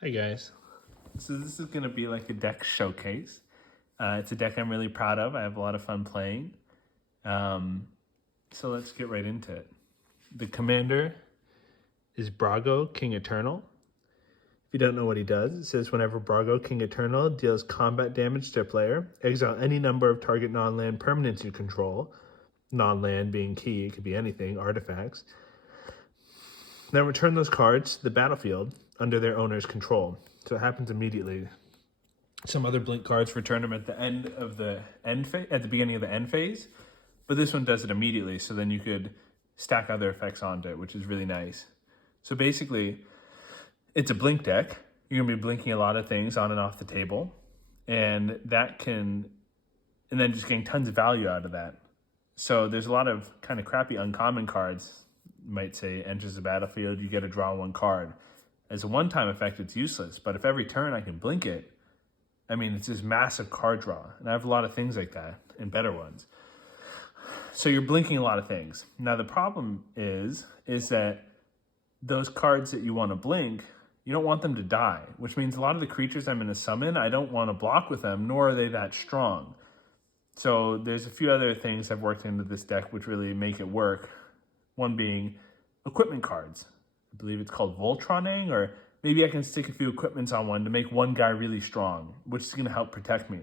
Hi guys. So this is going to be like a deck showcase. It's a deck I'm really proud of. I have a lot of fun playing. So let's get right into it. The commander is Brago, King Eternal. If you don't know what he does, it says whenever Brago, King Eternal, deals combat damage to a player, exile any number of target non-land permanents you control. Non-land being key, it could be anything, artifacts. Then return those cards to the battlefield under their owner's control. So it happens immediately. Some other blink cards return them at the end of the at the beginning of the end phase, but this one does it immediately. So then you could stack other effects onto it, which is really nice. So basically, it's a blink deck. You're gonna be blinking a lot of things on and off the table, and then just getting tons of value out of that. So there's a lot of kind of crappy uncommon cards. You might say enters the battlefield, you get to draw one card. As a one-time effect, it's useless, but if every turn I can blink it, I mean, it's this massive card draw, and I have a lot of things like that, and better ones. So you're blinking a lot of things. Now the problem is that those cards that you want to blink, you don't want them to die, which means a lot of the creatures I'm going to summon, I don't want to block with them, nor are they that strong. So there's a few other things I've worked into this deck which really make it work. One being equipment cards. I believe it's called Voltroning, or maybe I can stick a few equipments on one to make one guy really strong, which is going to help protect me.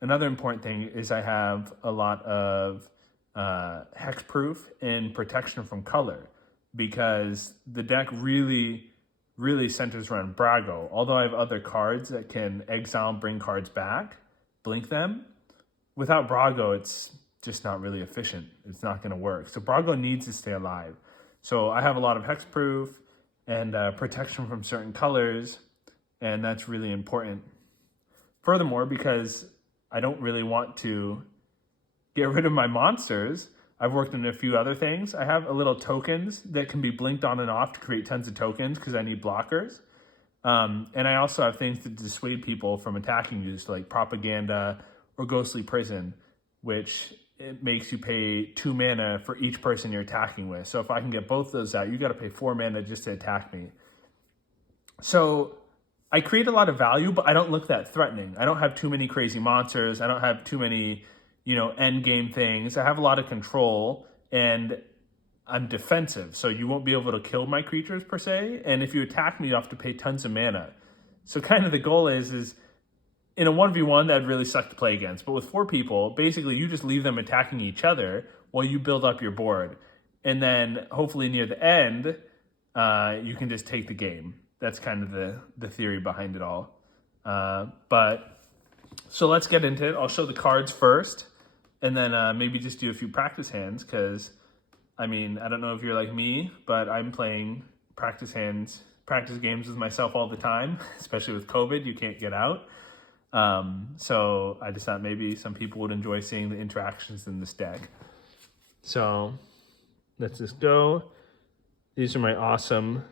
Another important thing is I have a lot of hexproof and protection from color, because the deck really centers around Brago. Although I have other cards that can exile and bring cards back, blink them, without Brago, it's just not really efficient. It's not going to work. So Brago needs to stay alive. So I have a lot of hexproof and protection from certain colors, and that's really important. Furthermore, because I don't really want to get rid of my monsters, I've worked on a few other things. I have a little tokens that can be blinked on and off to create tons of tokens because I need blockers. And I also have things to dissuade people from attacking you, so like propaganda or ghostly prison, which it makes you pay 2 mana for each person you're attacking with. So if I can get both those out, you got to pay 4 mana just to attack me. So I create a lot of value, but I don't look that threatening. I don't have too many crazy monsters. I don't have too many, end game things. I have a lot of control, and I'm defensive. So you won't be able to kill my creatures per se. And if you attack me, you have to pay tons of mana. So kind of the goal is in a 1v1, that'd really suck to play against. But with 4 people, basically you just leave them attacking each other while you build up your board. And then hopefully near the end, you can just take the game. That's kind of the theory behind it all. So let's get into it. I'll show the cards first, and then maybe just do a few practice hands, because, I don't know if you're like me, but I'm playing practice games with myself all the time, especially with COVID. You can't get out. So I just thought maybe some people would enjoy seeing the interactions in this deck. So let's just go. These are my awesome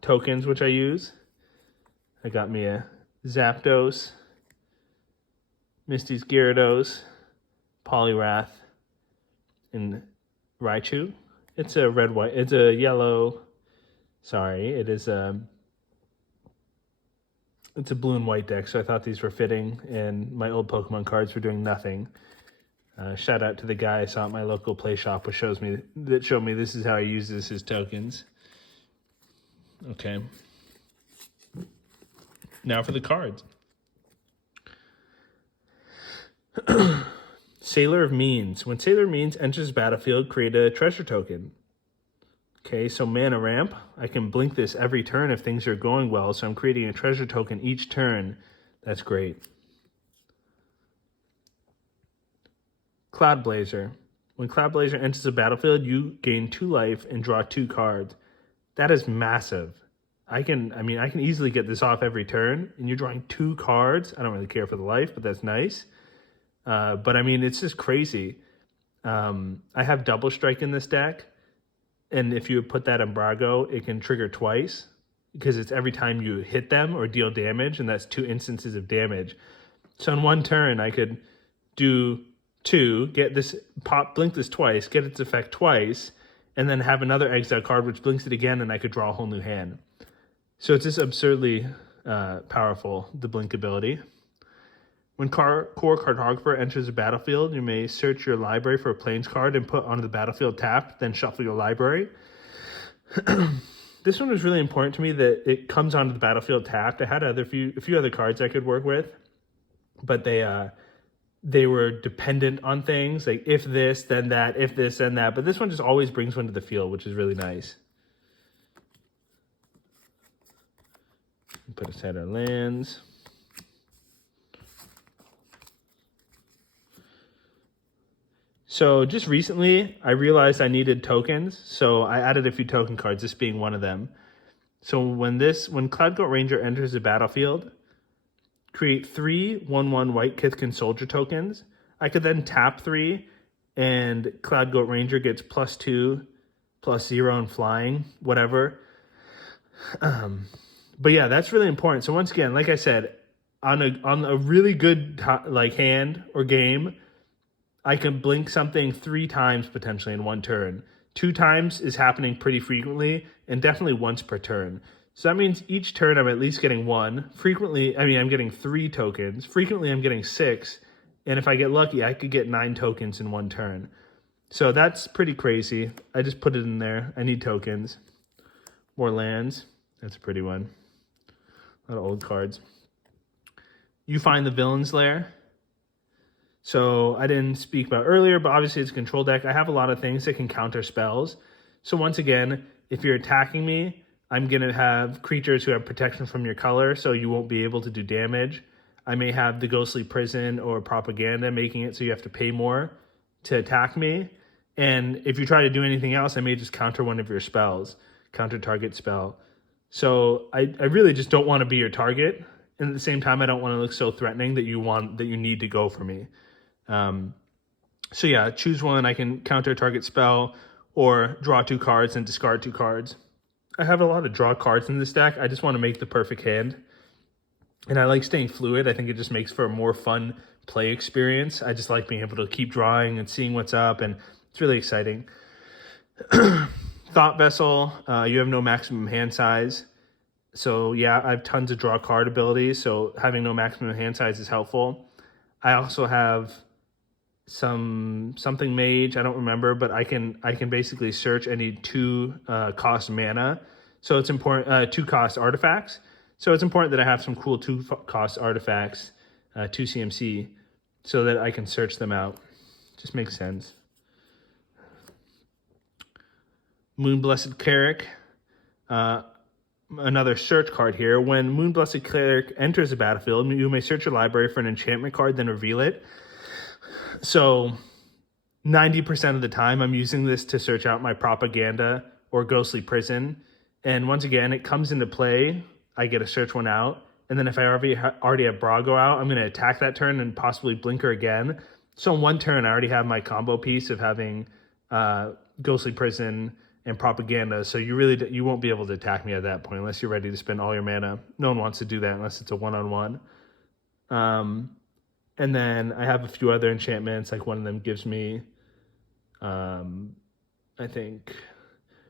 tokens, which I use. I got me a Zapdos, Misty's Gyarados, Poliwrath, and Raichu. It's a red-white, it's a yellow, it is it's a blue and white deck, so I thought these were fitting, and my old Pokemon cards were doing nothing. Shout out to the guy I saw at my local play shop, which showed me this is how he uses his tokens. Okay. Now for the cards. Sailor of Means. When Sailor of Means enters the battlefield, create a treasure token. Okay, so mana ramp. I can blink this every turn if things are going well, so I'm creating a treasure token each turn. That's great. Cloudblazer. When Cloudblazer enters the battlefield, you gain 2 life and draw 2 cards. That is massive. I can easily get this off every turn, and you're drawing 2 cards. I don't really care for the life, but that's nice. But it's just crazy. I have Double Strike in this deck. And if you put that in Brago, it can trigger twice, because it's every time you hit them or deal damage, and that's 2 instances of damage. So in one turn, I could do 2, get this, blink this twice, get its effect twice, and then have another exile card which blinks it again, and I could draw a whole new hand. So it's just absurdly powerful, the blink ability. When Kor Cartographer enters the battlefield, you may search your library for a plains card and put onto the battlefield tapped, then shuffle your library. This one was really important to me that it comes onto the battlefield tapped. I had a few other cards I could work with, but they were dependent on things like if this, then that, if this, then that. But this one just always brings one to the field, which is really nice. Put aside our lands. So just recently, I realized I needed tokens, so I added a few token cards, this being one of them. So when Cloud Goat Ranger enters the battlefield, create 3 1/1 White Kithkin Soldier tokens. I could then tap 3, and Cloud Goat Ranger gets +2, +0 in flying, whatever. But yeah, that's really important. So once again, like I said, on a really good hand or game, I can blink something 3 times potentially in one turn. 2 times is happening pretty frequently, and definitely once per turn. So that means each turn I'm at least getting 1. Frequently, I'm getting 3 tokens. Frequently, I'm getting 6. And if I get lucky, I could get 9 tokens in one turn. So that's pretty crazy. I just put it in there. I need tokens. More lands. That's a pretty one. A lot of old cards. You find the Villain's Lair. So I didn't speak about earlier, but obviously it's a control deck. I have a lot of things that can counter spells. So once again, if you're attacking me, I'm going to have creatures who have protection from your color, so you won't be able to do damage. I may have the Ghostly Prison or Propaganda, making it so you have to pay more to attack me. And if you try to do anything else, I may just counter one of your spells, counter target spell. So I really just don't want to be your target. And at the same time, I don't want to look so threatening that you need to go for me. So yeah, choose one. I can counter target spell or draw 2 cards and discard 2 cards. I have a lot of draw cards in this deck. I just want to make the perfect hand. And I like staying fluid. I think it just makes for a more fun play experience. I just like being able to keep drawing and seeing what's up, and it's really exciting. Thought Vessel, you have no maximum hand size. So yeah, I have tons of draw card abilities, so having no maximum hand size is helpful. I also have something mage, I don't remember, but I can basically search any 2 cost mana. So it's important, 2 cost artifacts. So it's important that I have some cool 2 cost artifacts, 2 CMC, so that I can search them out. Just makes sense. Moon-Blessed Cleric, another search card here. When Moon-Blessed Cleric enters the battlefield, you may search your library for an enchantment card, then reveal it. So 90% of the time, I'm using this to search out my Propaganda or Ghostly Prison. And once again, it comes into play. I get to search one out. And then if I already have Brago out, I'm going to attack that turn and possibly Blinker again. So in one turn, I already have my combo piece of having Ghostly Prison and Propaganda. So you won't be able to attack me at that point unless you're ready to spend all your mana. No one wants to do that unless it's a one-on-one. And then I have a few other enchantments. Like one of them gives me, I think,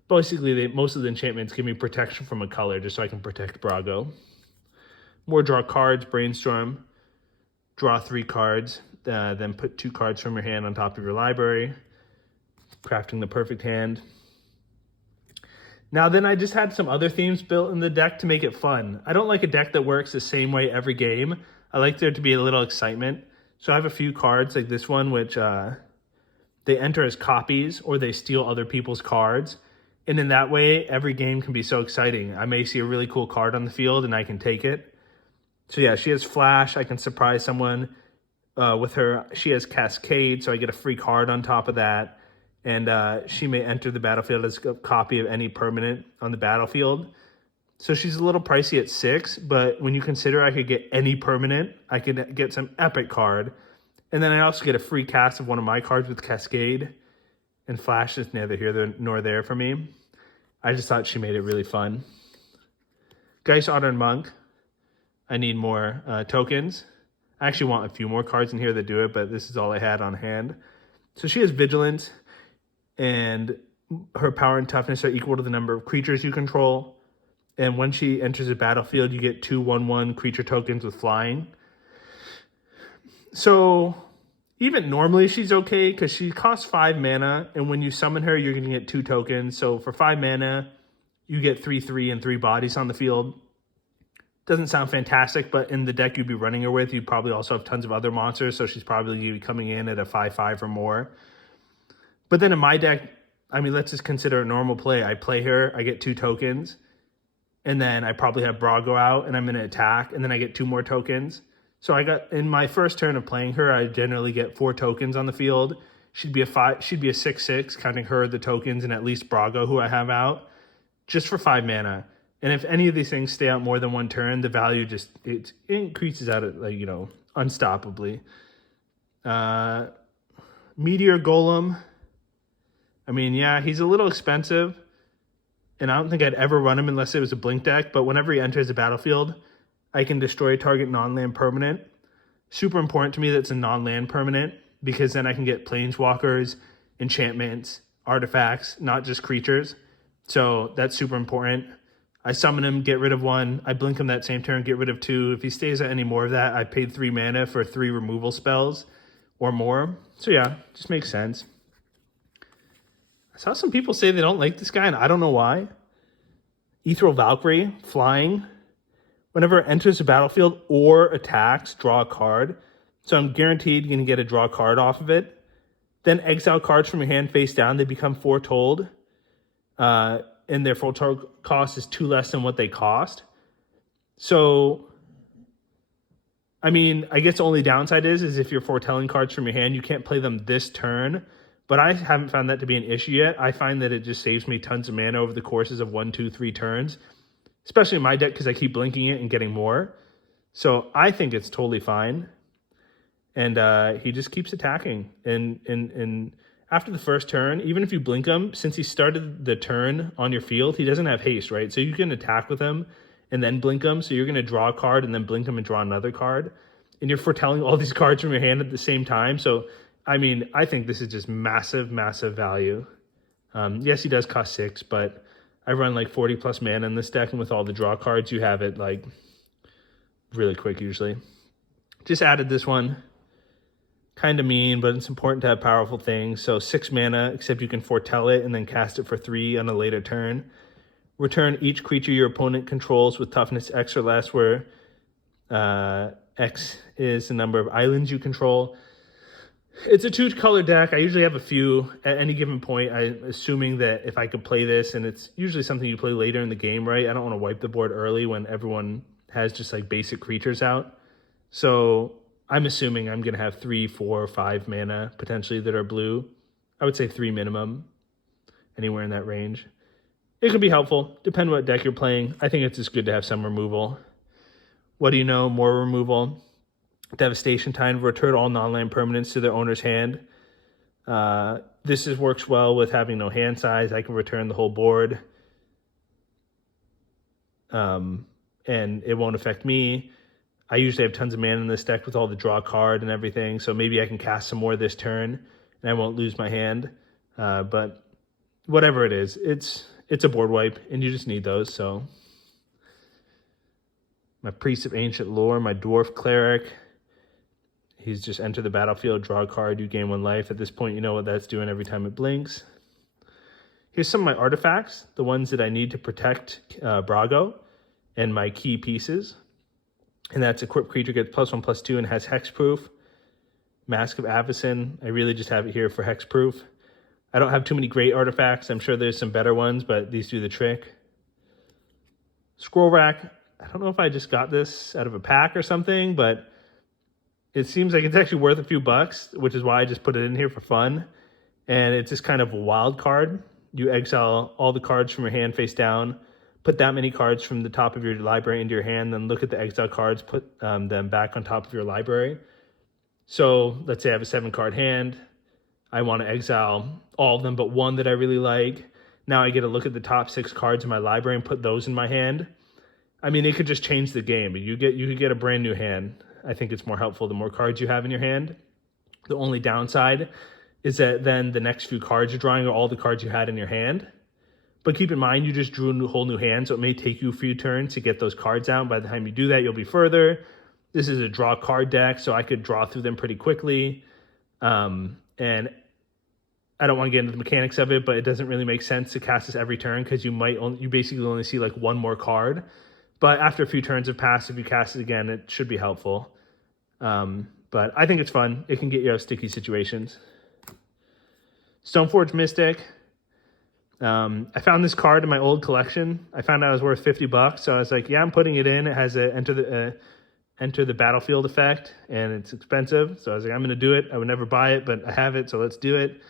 basically most of the enchantments give me protection from a color just so I can protect Brago. More draw cards, Brainstorm. Draw 3 cards, then put 2 cards from your hand on top of your library. Crafting the perfect hand. Now then I just had some other themes built in the deck to make it fun. I don't like a deck that works the same way every game. I like there to be a little excitement. So I have a few cards like this one, which they enter as copies or they steal other people's cards. And in that way, every game can be so exciting. I may see a really cool card on the field and I can take it. So yeah, she has Flash. I can surprise someone with her. She has Cascade, so I get a free card on top of that. And she may enter the battlefield as a copy of any permanent on the battlefield. So she's a little pricey at 6, but when you consider I could get any permanent, I could get some epic card. And then I also get a free cast of one of my cards with Cascade. And Flash is neither here nor there for me. I just thought she made it really fun. Geist-Honored Monk. I need more tokens. I actually want a few more cards in here that do it, but this is all I had on hand. So she has Vigilance, and her power and toughness are equal to the number of creatures you control. And when she enters the battlefield, you get 2/1/1 creature tokens with flying. So even normally she's okay because she costs 5 mana, and when you summon her, you're going to get 2 tokens. So for 5 mana, you get 3/3 and 3 bodies on the field. Doesn't sound fantastic, but in the deck you'd be running her with, you probably also have tons of other monsters, so she's probably coming in at a 5/5 or more. But then in my deck, I mean, let's just consider a normal play. I play her, I get 2 tokens, and then I probably have Brago out, and I'm going to attack, and then I get 2 more tokens. So I got, in my first turn of playing her, I generally get 4 tokens on the field. She'd be a 6/6, counting her, the tokens, and at least Brago, who I have out, just for 5 mana. And if any of these things stay out more than 1 turn, the value just, it increases out at, like, unstoppably. Meteor Golem. I mean, yeah, he's a little expensive, and I don't think I'd ever run him unless it was a blink deck, but whenever he enters the battlefield, I can destroy a target non-land permanent. Super important to me that it's a non-land permanent, because then I can get planeswalkers, enchantments, artifacts, not just creatures. So that's super important. I summon him, get rid of 1. I blink him that same turn, get rid of 2. If he stays at any more of that, I paid 3 mana for 3 removal spells or more. So yeah, just makes sense. I saw some people say they don't like this guy, and I don't know why. Ethereal Valkyrie, flying. Whenever it enters the battlefield or attacks, draw a card. So I'm guaranteed going to get a draw card off of it. Then exile cards from your hand face down. They become foretold. And their foretold cost is 2 less than what they cost. So, I mean, I guess the only downside is if you're foretelling cards from your hand, you can't play them this turn. But I haven't found that to be an issue yet. I find that it just saves me tons of mana over the courses of 1, 2, 3 turns. Especially in my deck because I keep blinking it and getting more. So I think it's totally fine. And he just keeps attacking. And after the first turn, even if you blink him, since he started the turn on your field, he doesn't have haste, right? So you can attack with him and then blink him. So you're going to draw a card and then blink him and draw another card. And you're foretelling all these cards from your hand at the same time. So, I mean, I think this is just massive, massive value. Yes, he does cost 6, but I run like 40 plus mana in this deck, and with all the draw cards, you have it like really quick usually. Just added this one. Kind of mean, but it's important to have powerful things. So 6 mana, except you can foretell it and then cast it for 3 on a later turn. Return each creature your opponent controls with toughness X or less, where X is the number of islands you control. It's a 2-color deck. I usually have a few at any given point. I'm assuming that if I could play this, and it's usually something you play later in the game, right? I don't want to wipe the board early when everyone has just like basic creatures out. So I'm assuming I'm going to have 3, 4, 5 mana potentially that are blue. I would say 3 minimum, anywhere in that range. It could be helpful, depending what deck you're playing. I think it's just good to have some removal. What do you know? More removal. Devastation Tide, return all non-land permanents to their owner's hand. This works well with having no hand size. I can return the whole board. And it won't affect me. I usually have tons of mana in this deck with all the draw card and everything, so maybe I can cast some more this turn, and I won't lose my hand. But whatever it is, it's a board wipe, and you just need those, so. My Priest of Ancient Lore, my Dwarf Cleric. He's just enter the battlefield, draw a card, you gain 1 life. At this point, you know what that's doing every time it blinks. Here's some of my artifacts, the ones that I need to protect Brago, and my key pieces. And that's equipped creature gets +1/+2 and has hexproof. Mask of Avacyn, I really just have it here for hexproof. I don't have too many great artifacts. I'm sure there's some better ones, but these do the trick. Scroll Rack, I don't know if I just got this out of a pack or something, but it seems like it's actually worth a few bucks, which is why I just put it in here for fun. And it's just kind of a wild card. You exile all the cards from your hand face down, put that many cards from the top of your library into your hand, then look at the exile cards, put them back on top of your library. So let's say I have a 7-card hand. I want to exile all of them but one that I really like. Now I get to look at the top 6 cards in my library and put those in my hand. I mean, it could just change the game, but you could get a brand new hand. I think it's more helpful the more cards you have in your hand. The only downside is that then the next few cards you're drawing are all the cards you had in your hand. But keep in mind, you just drew a whole new hand, so it may take you a few turns to get those cards out. By the time you do that, you'll be further. This is a draw card deck, so I could draw through them pretty quickly. And I don't want to get into the mechanics of it, but it doesn't really make sense to cast this every turn because you basically only see like one more card. But after a few turns have passed, if you cast it again, it should be helpful. But I think it's fun. It can get you out of sticky situations. Stoneforge Mystic. I found this card in my old collection. I found out it was worth $50, so I was like, yeah, I'm putting it in. It has a enter the battlefield effect, and it's expensive. So I was like, I'm going to do it. I would never buy it, but I have it, so let's do it.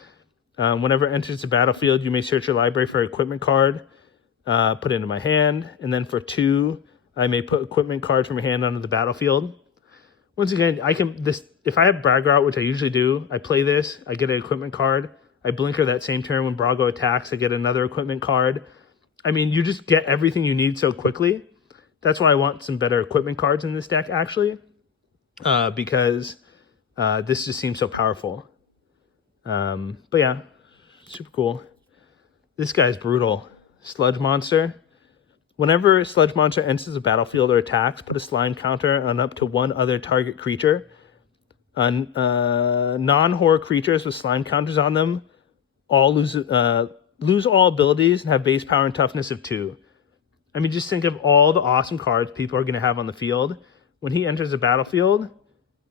Whenever it enters the battlefield, you may search your library for an equipment card, put it into my hand, and then for 2, I may put equipment cards from your hand onto the battlefield. Once again, if I have Brago out, which I usually do, I play this, I get an equipment card, I blinker that same turn when Brago attacks, I get another equipment card. I mean, you just get everything you need so quickly. That's why I want some better equipment cards in this deck, actually, because this just seems so powerful. But yeah, super cool. This guy's brutal. Sludge Monster. Whenever Sludge Monster enters the battlefield or attacks, put a slime counter on up to one other target creature. Non-horror creatures with slime counters on them all lose all abilities and have base power and toughness of 2. I mean, just think of all the awesome cards people are going to have on the field. When he enters the battlefield,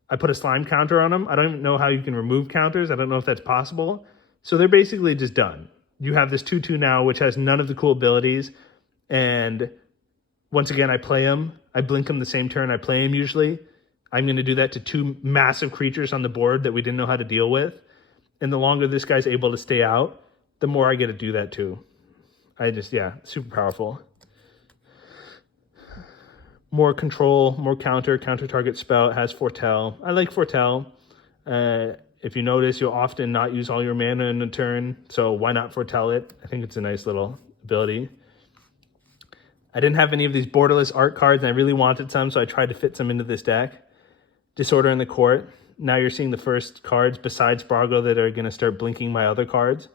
I put a slime counter on him. I don't even know how you can remove counters. I don't know if that's possible. So they're basically just done. You have this 2/2 now, which has none of the cool abilities. And once again, I play him. I blink him the same turn I play him usually. I'm going to do that to 2 massive creatures on the board that we didn't know how to deal with. And the longer this guy's able to stay out, the more I get to do that too. Super powerful. More control, more counter target spell. It has Foretell. I like Foretell. If you notice, you'll often not use all your mana in a turn, so why not Foretell it? I think it's a nice little ability. I didn't have any of these borderless art cards, and I really wanted some, so I tried to fit some into this deck. Disorder in the Court. Now you're seeing the first cards besides Brago that are going to start blinking my other cards.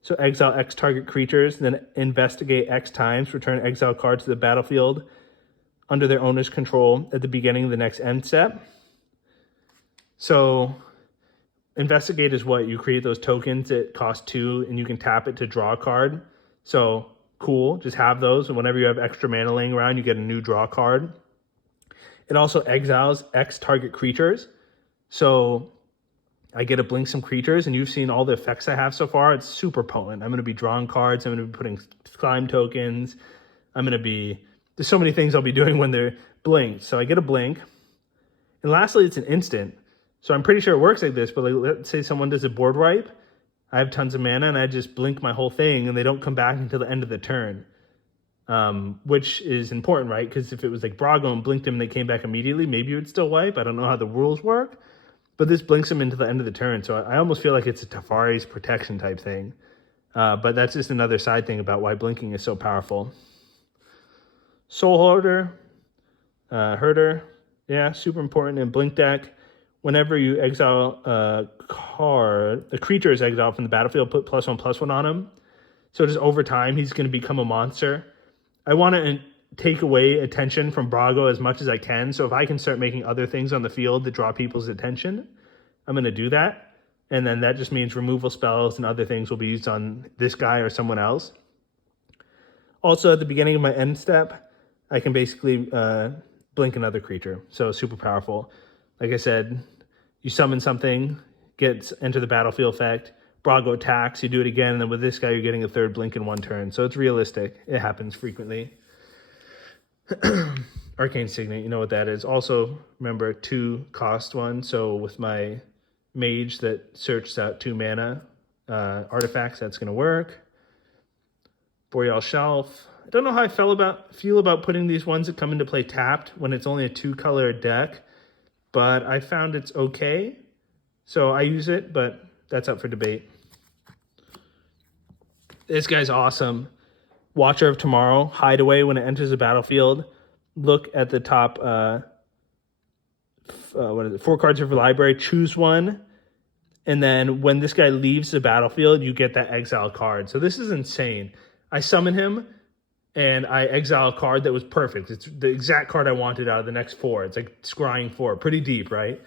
So exile X target creatures, then investigate X times, return exile cards to the battlefield under their owner's control at the beginning of the next end step. So investigate is what? You create those tokens that cost 2 and you can tap it to draw a card. So cool, just have those. And whenever you have extra mana laying around, you get a new draw card. It also exiles X target creatures. So I get to blink some creatures, and you've seen all the effects I have so far. It's super potent. I'm going to be drawing cards. I'm going to be putting climb tokens. There's so many things I'll be doing when they're blinked. So I get a blink. And lastly, it's an instant. So I'm pretty sure it works like this, but let's say someone does a board wipe. I have tons of mana, and I just blink my whole thing, and they don't come back until the end of the turn. Which is important, right? Because if it was like Brago and blinked him and they came back immediately, maybe it would still wipe. I don't know how the rules work. But this blinks him into the end of the turn. So I almost feel like it's a Tefari's protection type thing. But that's just another side thing about why blinking is so powerful. Soul Herder. Yeah, super important in Blink deck. Whenever you exile a card, the creature is exiled from the battlefield, put +1/+1 on him. So just over time, he's going to become a monster. I want to take away attention from Brago as much as I can. So if I can start making other things on the field to draw people's attention, I'm going to do that. And then that just means removal spells and other things will be used on this guy or someone else. Also, at the beginning of my end step, I can basically blink another creature. So super powerful. Like I said, you summon something, enter the battlefield effect, Brago attacks, you do it again, and then with this guy, you're getting a third blink in one turn. So it's realistic. It happens frequently. Arcane Signet, you know what that is. Also, remember, 2 cost one. So with my mage that searches out 2 mana artifacts, that's going to work. Boreal Shelf. I don't know how I feel about putting these ones that come into play tapped when it's only a 2-color deck, but I found it's okay. So I use it, but that's up for debate. This guy's awesome. Watcher of Tomorrow, Hideaway. When it enters the battlefield, look at the top 4 cards of your library, choose one, and then when this guy leaves the battlefield, you get that exile card. So this is insane. I summon him, and I exile a card that was perfect. It's the exact card I wanted out of the next 4. It's like scrying 4, pretty deep, right?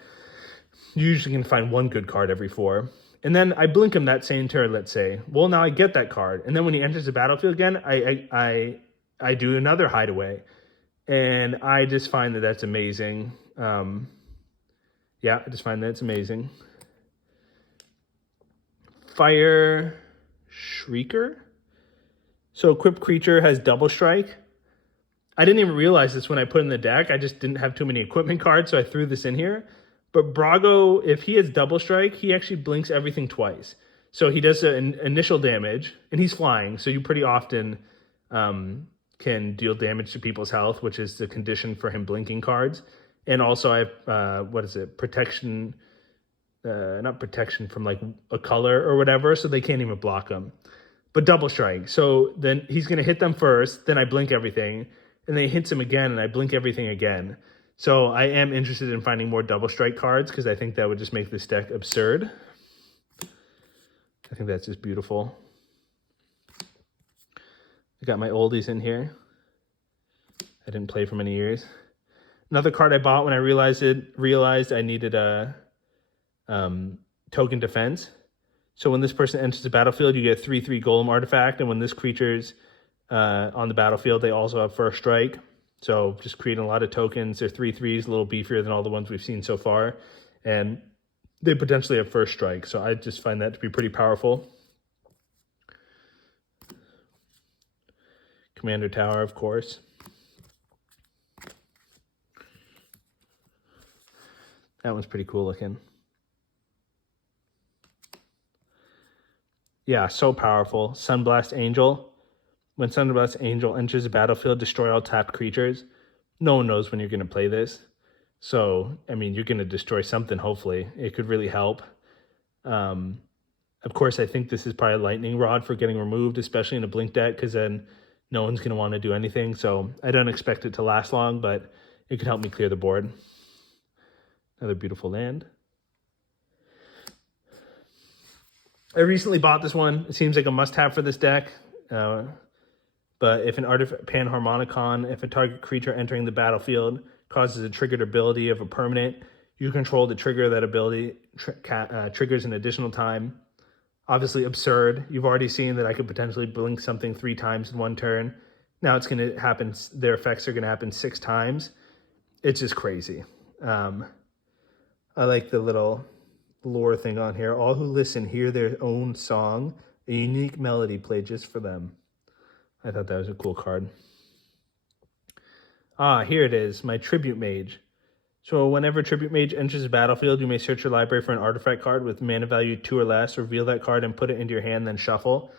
You usually can find 1 good card every 4. And then I blink him that same turn, let's say. Well, now I get that card. And then when he enters the battlefield again, I do another hideaway. And I just find that that's amazing. Yeah, I just find that it's amazing. Fire Shrieker. So equipped creature has double strike. I didn't even realize this when I put in the deck. I just didn't have too many equipment cards, so I threw this in here. But Brago, if he has double strike, he actually blinks everything twice. So he does an initial damage, and he's flying, so you pretty often can deal damage to people's health, which is the condition for him blinking cards. And also I have, protection, not protection from like a color or whatever, so they can't even block him. But double strike, so then he's going to hit them first, then I blink everything, and then he hits him again, and I blink everything again. So I am interested in finding more double strike cards because I think that would just make this deck absurd. I think that's just beautiful. I got my oldies in here. I didn't play for many years. Another card I bought when I realized I needed a token defense. So when this person enters the battlefield, you get a 3/3 Golem artifact, and when this creature's on the battlefield, they also have first strike. So just creating a lot of tokens. They're 3/3s, a little beefier than all the ones we've seen so far. And they potentially have first strike. So I just find that to be pretty powerful. Commander Tower, of course. That one's pretty cool looking. Yeah, so powerful. Sunblast Angel. When Sunblast Angel enters the battlefield, destroy all tapped creatures. No one knows when you're going to play this. So, I mean, you're going to destroy something, hopefully. It could really help. Of course, I think this is probably a lightning rod for getting removed, especially in a blink deck, because then no one's going to want to do anything. So I don't expect it to last long, but it could help me clear the board. Another beautiful land. I recently bought this one. It seems like a must-have for this deck. But if an artifact, Panharmonicon, if a target creature entering the battlefield causes a triggered ability of a permanent, you control the trigger of that ability, triggers an additional time. Obviously absurd. You've already seen that I could potentially blink something 3 times in one turn. Now it's going to happen, their effects are going to happen 6 times. It's just crazy. I like the little lore thing on here. All who listen hear their own song, a unique melody played just for them. I thought that was a cool card. Here it is, my Tribute Mage. So whenever Tribute Mage enters the battlefield, you may search your library for an artifact card with mana value 2 or less, reveal that card and put it into your hand, then shuffle.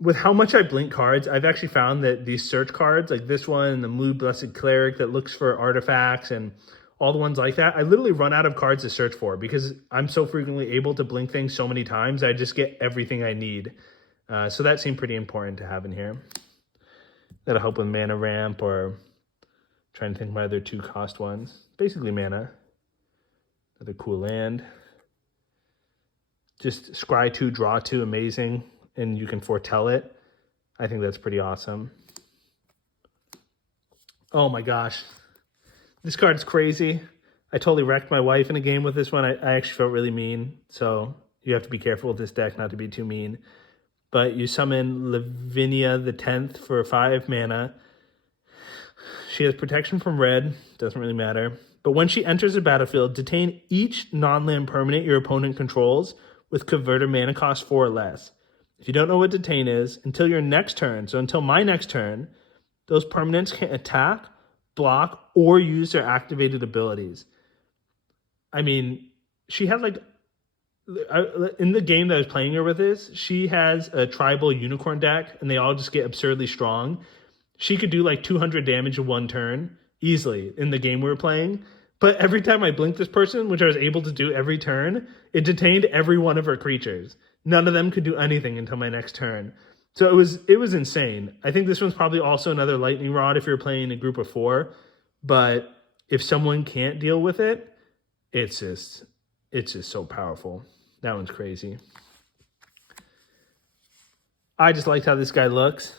With how much I blink cards, I've actually found that these search cards, like this one and the Moon-Blessed Cleric that looks for artifacts and all the ones like that, I literally run out of cards to search for because I'm so frequently able to blink things so many times, I just get everything I need. So that seemed pretty important to have in here. That'll help with mana ramp, or trying to think of my other 2-cost ones. Basically mana. Another cool land. Just scry 2, draw 2, amazing. And you can foretell it. I think that's pretty awesome. Oh my gosh. This card's crazy. I totally wrecked my wife in a game with this one. I actually felt really mean. So you have to be careful with this deck not to be too mean. But you summon Lavinia the 10th for 5 mana. She has protection from red. Doesn't really matter. But when she enters the battlefield, detain each non-land permanent your opponent controls with converter mana cost 4 or less. If you don't know what detain is, until your next turn, so until my next turn, those permanents can't attack, block, or use their activated abilities. I mean, she had like, in the game that I was playing her with this, she has a tribal unicorn deck, and they all just get absurdly strong. She could do like 200 damage in one turn, easily, in the game we were playing. But every time I blinked this person, which I was able to do every turn, it detained every one of her creatures. None of them could do anything until my next turn. So it was insane. I think this one's probably also another lightning rod if you're playing a group of 4. But if someone can't deal with it, it's just so powerful. That one's crazy. I just liked how this guy looks.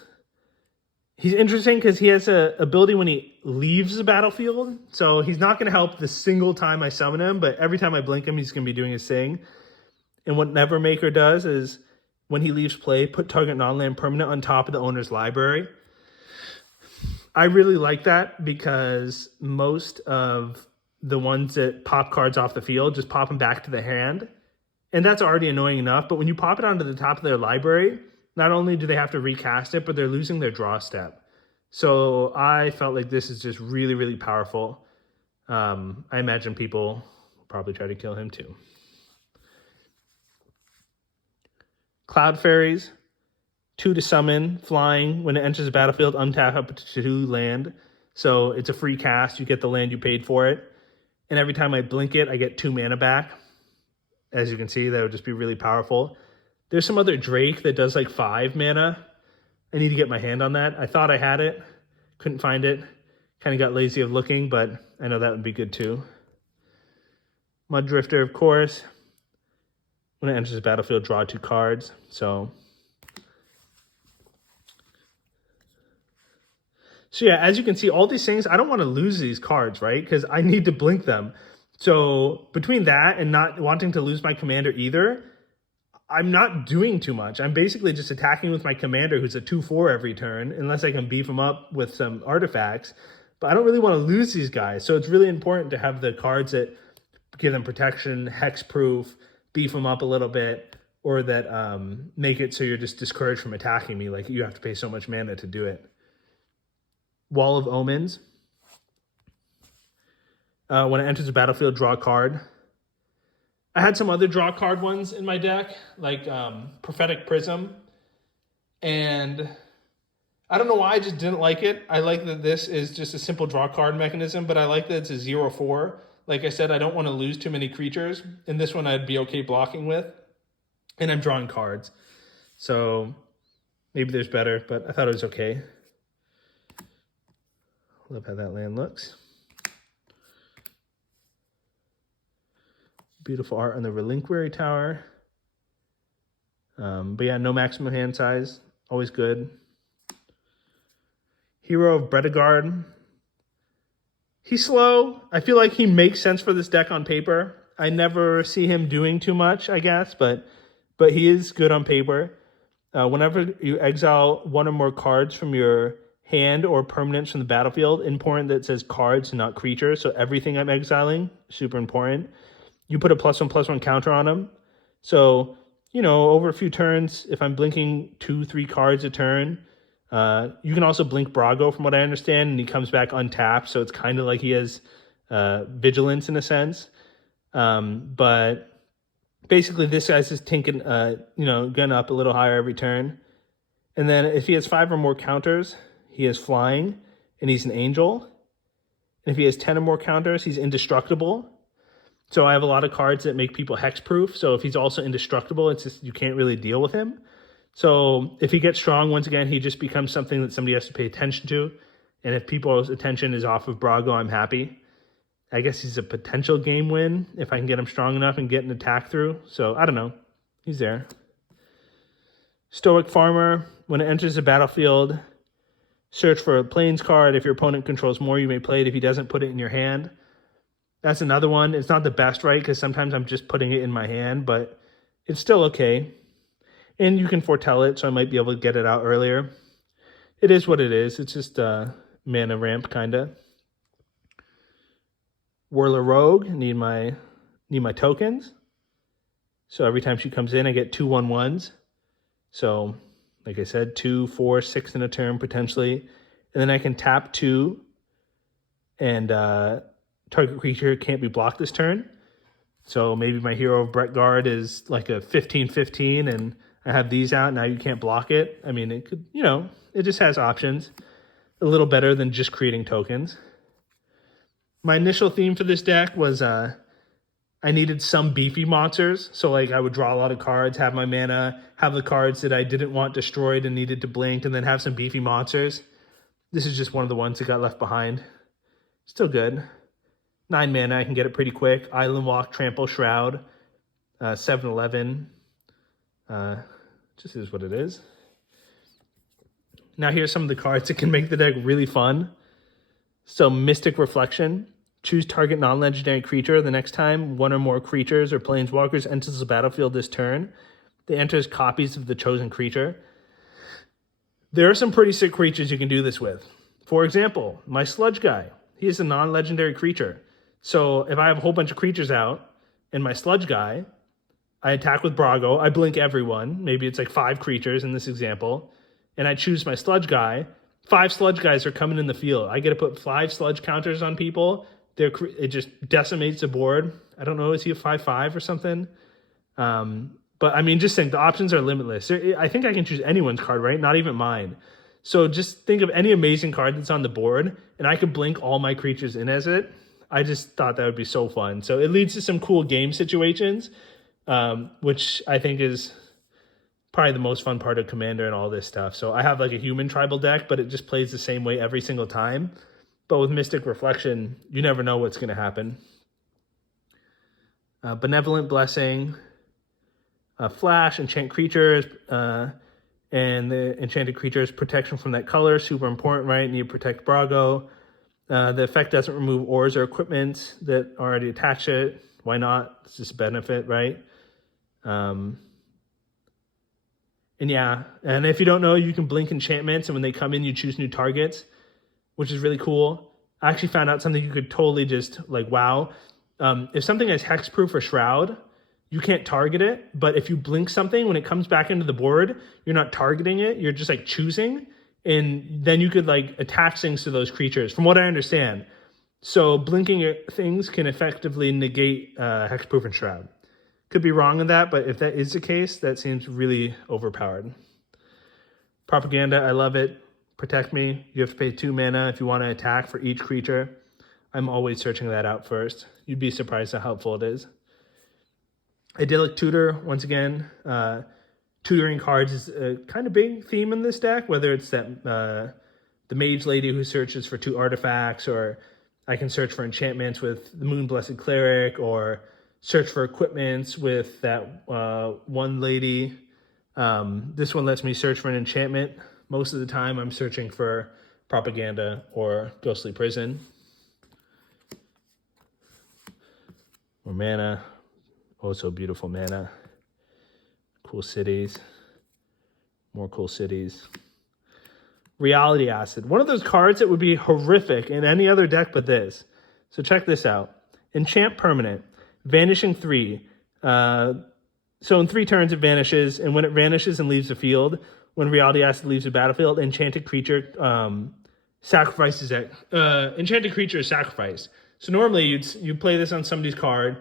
He's interesting because he has a ability when he leaves the battlefield. So he's not going to help the single time I summon him, but every time I blink him, he's going to be doing his thing. And what Nevermaker does is when he leaves play, put target non-land permanent on top of the owner's library. I really like that because most of the ones that pop cards off the field just pop them back to the hand. And that's already annoying enough. But when you pop it onto the top of their library, not only do they have to recast it, but they're losing their draw step. So I felt like this is just really, really powerful. I imagine people will probably try to kill him too. Cloud Fairies, 2 to summon, flying. When it enters the battlefield, untap up to 2 land. So it's a free cast. You get the land you paid for it. And every time I blink it, I get 2 mana back. As you can see, that would just be really powerful. There's some other Drake that does like 5 mana. I need to get my hand on that. I thought I had it. Couldn't find it. Kind of got lazy of looking, but I know that would be good too. Mud Drifter, of course. When it enters the battlefield, draw 2 cards. So yeah, as you can see, all these things, I don't want to lose these cards, right? Because I need to blink them. So between that and not wanting to lose my commander either, I'm not doing too much. I'm basically just attacking with my commander who's a 2/4 every turn, unless I can beef him up with some artifacts. But I don't really want to lose these guys. So it's really important to have the cards that give them protection, hexproof, beef them up a little bit, or that make it so you're just discouraged from attacking me. Like you have to pay so much mana to do it. Wall of Omens. When it enters the battlefield, draw a card. I had some other draw card ones in my deck, like Prophetic Prism. And I don't know why, I just didn't like it. I like that this is just a simple draw card mechanism, but I like that it's a 0/4. Like I said, I don't want to lose too many creatures. And this one I'd be okay blocking with. And I'm drawing cards. So maybe there's better, but I thought it was okay. Love how that land looks. Beautiful art on the Reliquary Tower. But yeah, no maximum hand size. Always good. Hero of Bredegard. He's slow. I feel like he makes sense for this deck on paper. I never see him doing too much, I guess, but he is good on paper. Whenever you exile 1 or more cards from your hand or permanents from the battlefield, important that it says cards and not creatures. So everything I'm exiling, super important. You put a +1/+1 counter on them. So, over a few turns, if I'm blinking 2-3 cards a turn, you can also blink Brago from what I understand, and he comes back untapped. So it's kind of like he has vigilance in a sense. But basically this guy's just tinking, gun up a little higher every turn. And then if he has 5 or more counters, he has flying and he's an angel. And if he has 10 or more counters, he's indestructible. So I have a lot of cards that make people hexproof. So if he's also indestructible, it's just you can't really deal with him. So if he gets strong, once again, he just becomes something that somebody has to pay attention to. And if people's attention is off of Brago, I'm happy. I guess he's a potential game win if I can get him strong enough and get an attack through. So I don't know. He's there. Stoic Farmer. When it enters the battlefield, search for a Plains card. If your opponent controls more, you may play it. If he doesn't, put it in your hand. That's another one. It's not the best, right? Because sometimes I'm just putting it in my hand, but it's still okay. And you can foretell it, so I might be able to get it out earlier. It is what it is. It's just mana ramp, kind of. Whirler Rogue. Need my tokens. So every time she comes in, I get 2 1/1s. So, like I said, 2, 4, 6 in a turn, potentially. And then I can tap 2 and target creature can't be blocked this turn. So maybe my Hero of Bredegard is like a 15/15 and I have these out. Now you can't block it. I mean, it could, it just has options. A little better than just creating tokens. My initial theme for this deck was I needed some beefy monsters. So like I would draw a lot of cards, have my mana, have the cards that I didn't want destroyed and needed to blink, and then have some beefy monsters. This is just one of the ones that got left behind. Still good. 9 mana, I can get it pretty quick. Island Walk, Trample, Shroud, 7/11. Just is what it is. Now here's some of the cards that can make the deck really fun. So Mystic Reflection. Choose target non-legendary creature. The next time one or more creatures or planeswalkers enters the battlefield this turn, they enter as copies of the chosen creature. There are some pretty sick creatures you can do this with. For example, my Sludge guy. He is a non-legendary creature. So if I have a whole bunch of creatures out and my Sludge guy, I attack with Brago. I blink everyone. Maybe it's like 5 creatures in this example. And I choose my Sludge guy. 5 Sludge guys are coming in the field. I get to put 5 Sludge counters on people. It just decimates the board. I don't know, is he a 5/5 or something? But I mean, just think the options are limitless. I think I can choose anyone's card, right? Not even mine. So just think of any amazing card that's on the board, and I could blink all my creatures in as it. I just thought that would be so fun. So it leads to some cool game situations, which I think is probably the most fun part of Commander and all this stuff. So I have like a human tribal deck, but it just plays the same way every single time. But with Mystic Reflection, you never know what's going to happen. Benevolent Blessing, Flash, enchant creatures, and the enchanted creatures protection from that color, super important, right? Need to protect Brago. The effect doesn't remove ores or equipment that already attach it. Why not? It's just a benefit, right? And yeah, and if you don't know, you can blink enchantments, and when they come in, you choose new targets, which is really cool. I actually found out something you could totally just like, wow. If something has hexproof or shroud, you can't target it. But if you blink something, when it comes back into the board, you're not targeting it. You're just like choosing. And then you could like attach things to those creatures, from what I understand. So blinking things can effectively negate hexproof and shroud. Could be wrong on that, but if that is the case, that seems really overpowered. Propaganda, I love it. Protect me. You have to pay 2 mana if you want to attack for each creature. I'm always searching that out first. You'd be surprised how helpful it is. Idyllic Tutor, once again, tutoring cards is a kind of big theme in this deck, whether it's that the mage lady who searches for 2 artifacts, or I can search for enchantments with the Moon-Blessed Cleric, or search for equipments with that one lady. This one lets me search for an enchantment. Most of the time I'm searching for Propaganda or Ghostly Prison. More mana. Oh, so beautiful mana. Cool cities. More cool cities. Reality Acid. One of those cards that would be horrific in any other deck but this. So check this out. Enchant permanent. Vanishing 3. So in 3 turns it vanishes, and when it vanishes and leaves the field, when Reality Acid leaves the battlefield, enchanted creature sacrifices that. Enchanted creature is sacrificed. So normally you'd play this on somebody's card.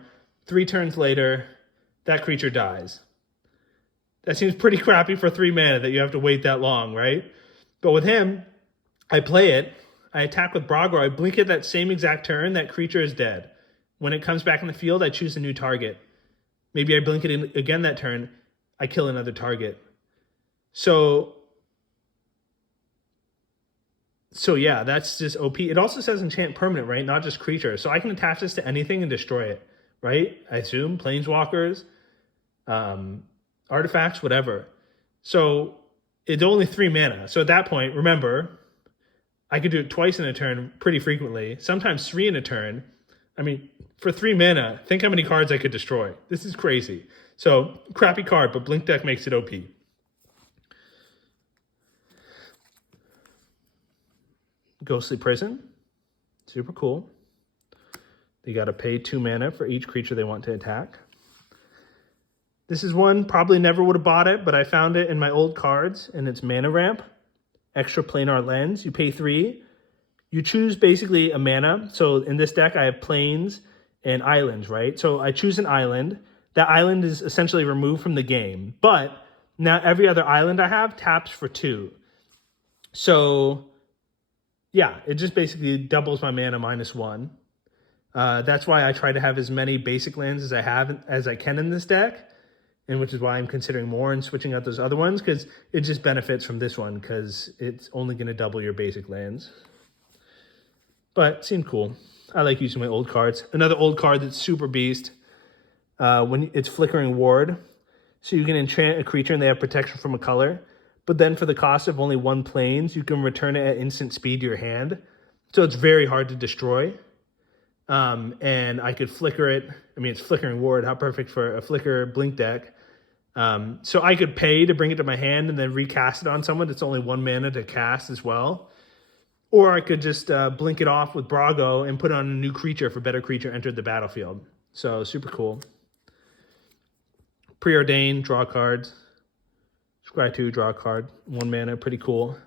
3 turns later, that creature dies. That seems pretty crappy for 3 mana that you have to wait that long, right? But with him, I play it, I attack with Brago, I blink it that same exact turn, that creature is dead. When it comes back in the field, I choose a new target. Maybe I blink it again that turn, I kill another target. So yeah, that's just OP. It also says enchant permanent, right? Not just creature. So I can attach this to anything and destroy it, right? I assume planeswalkers, artifacts, whatever. So it's only 3 mana. So at that point, remember, I could do it twice in a turn pretty frequently, sometimes 3 in a turn. I mean, for 3 mana, think how many cards I could destroy. This is crazy. So crappy card, but Blink Deck makes it OP. Ghostly Prison, super cool. They got to pay 2 mana for each creature they want to attack. This is one, probably never would have bought it, but I found it in my old cards, and it's Mana Ramp, Extraplanar Lens. You pay 3. You choose basically a mana. So in this deck, I have plains and islands, right? So I choose an island. That island is essentially removed from the game, but now every other island I have taps for 2. So yeah, it just basically doubles my mana -1. That's why I try to have as many basic lands as I can in this deck, and which is why I'm considering more and switching out those other ones, because it just benefits from this one, because it's only going to double your basic lands. But it seemed cool. I like using my old cards. Another old card that's super beast, when it's Flickering Ward. So you can enchant a creature and they have protection from a color. but then for the cost of only 1 planes, you can return it at instant speed to your hand. So it's very hard to destroy. And I could flicker it. I mean, it's Flickering Ward. How perfect for a flicker blink deck. So I could pay to bring it to my hand and then recast it on someone. It's only 1 mana to cast as well. Or I could just blink it off with Brago and put on a new creature for better creature entered the battlefield. So super cool. Preordain, draw cards. Scry 2, draw a card. 1 mana, pretty cool.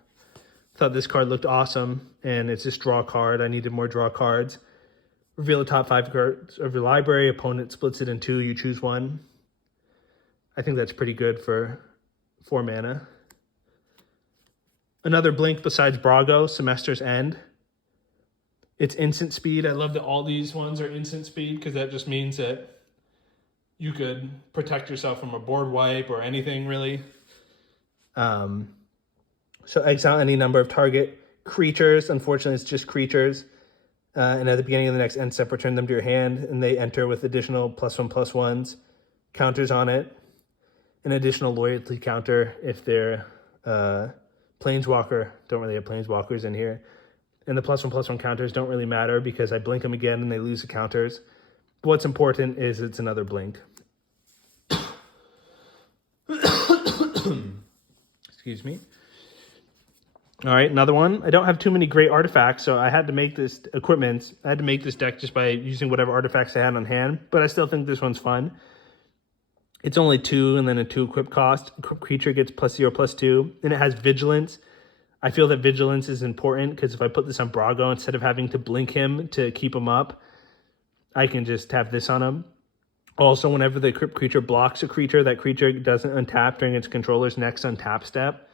Thought this card looked awesome, and it's just draw card. I needed more draw cards. Reveal the top 5 cards of your library. Opponent splits it in 2. You choose 1. I think that's pretty good for 4 mana. Another blink besides Brago, Semester's End. It's instant speed. I love that all these ones are instant speed because that just means that you could protect yourself from a board wipe or anything, really. So exile any number of target creatures. Unfortunately, it's just creatures. And at the beginning of the next end step, return them to your hand, and they enter with additional +1/+1s, counters on it, an additional loyalty counter if they're Planeswalker. Don't really have Planeswalkers in here. And the +1/+1 counters don't really matter because I blink them again and they lose the counters. But what's important is it's another blink. Excuse me. All right, another one. I don't have too many great artifacts, so I had to make this equipment. I had to make this deck just by using whatever artifacts I had on hand, but I still think this one's fun. It's only 2 and then a 2 equip cost. Equip creature gets +0/+2, and it has Vigilance. I feel that Vigilance is important because if I put this on Brago, instead of having to blink him to keep him up, I can just have this on him. Also, whenever the equipped creature blocks a creature, that creature doesn't untap during its controller's next untap step.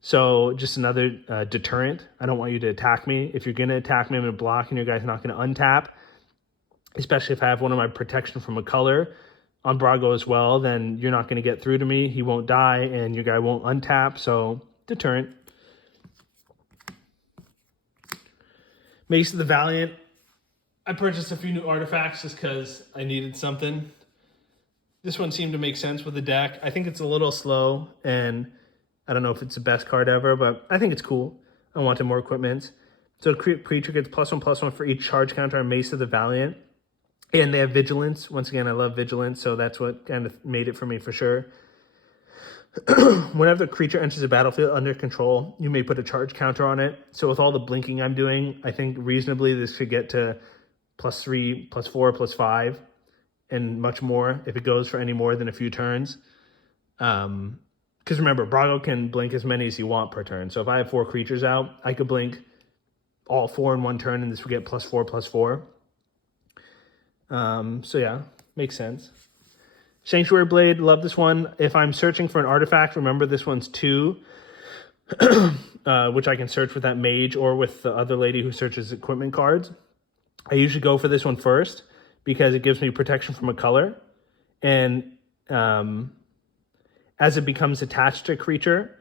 So just another deterrent. I don't want you to attack me. If you're going to attack me, I'm going to block and your guy's not going to untap. Especially if I have one of my protection from a color on Brago as well, then you're not going to get through to me. He won't die and your guy won't untap. So deterrent. Mace of the Valiant. I purchased a few new artifacts just because I needed something. This one seemed to make sense with the deck. I think it's a little slow, and I don't know if it's the best card ever, but I think it's cool. I wanted more equipment. So creature gets +1/+1 for each charge counter on Mace of the Valiant. And they have Vigilance. Once again, I love Vigilance, so that's what kind of made it for me for sure. Whenever the creature enters the battlefield under control, you may put a charge counter on it. So with all the blinking I'm doing, I think reasonably this should get to +3, +4, +5, and much more if it goes for any more than a few turns. Because remember, Brago can blink as many as you want per turn. So if I have 4 creatures out, I could blink all 4 in one turn, and this would get +4, +4. So yeah, makes sense. Sanctuary Blade, love this one. If I'm searching for an artifact, remember this one's 2, which I can search with that mage or with the other lady who searches equipment cards. I usually go for this one first because it gives me protection from a color. And as it becomes attached to a creature,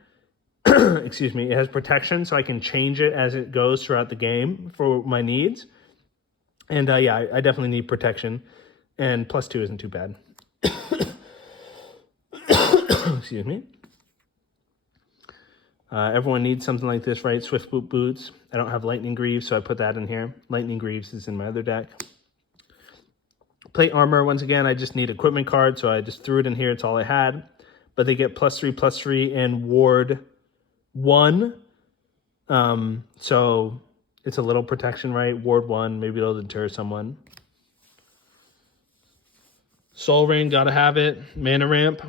excuse me, it has protection, so I can change it as it goes throughout the game for my needs. And yeah, I definitely need protection. And +2 isn't too bad. Excuse me. Everyone needs something like this, right? Swift Boot Boots. I don't have Lightning Greaves, so I put that in here. Lightning Greaves is in my other deck. Plate Armor, once again, I just need equipment card, so I just threw it in here. It's all I had. But they get +3/+3 and Ward 1. So it's a little protection, right? Ward 1, maybe it'll deter someone. Soul Ring, gotta have it. Mana Ramp.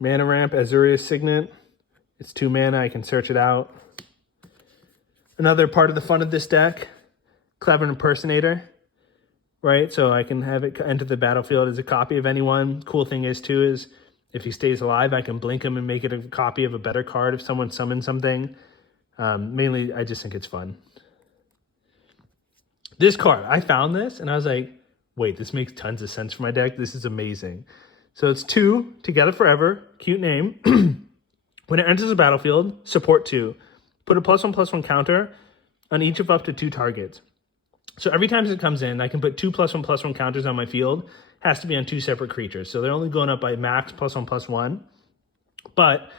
Mana Ramp, Azurius Signet. It's 2 mana, I can search it out. Another part of the fun of this deck, Clever Impersonator, right? So I can have it enter the battlefield as a copy of anyone. Cool thing is too is if he stays alive, I can blink him and make it a copy of a better card if someone summons something. Mainly, I just think it's fun. This card, I found this and I was like, wait, this makes tons of sense for my deck. This is amazing. So it's 2, Together Forever, cute name. When it enters the battlefield, support 2. Put a +1/+1 counter on each of up to 2 targets. So every time it comes in, I can put 2 +1/+1 counters on my field. Has to be on 2 separate creatures. So they're only going up by max +1/+1. But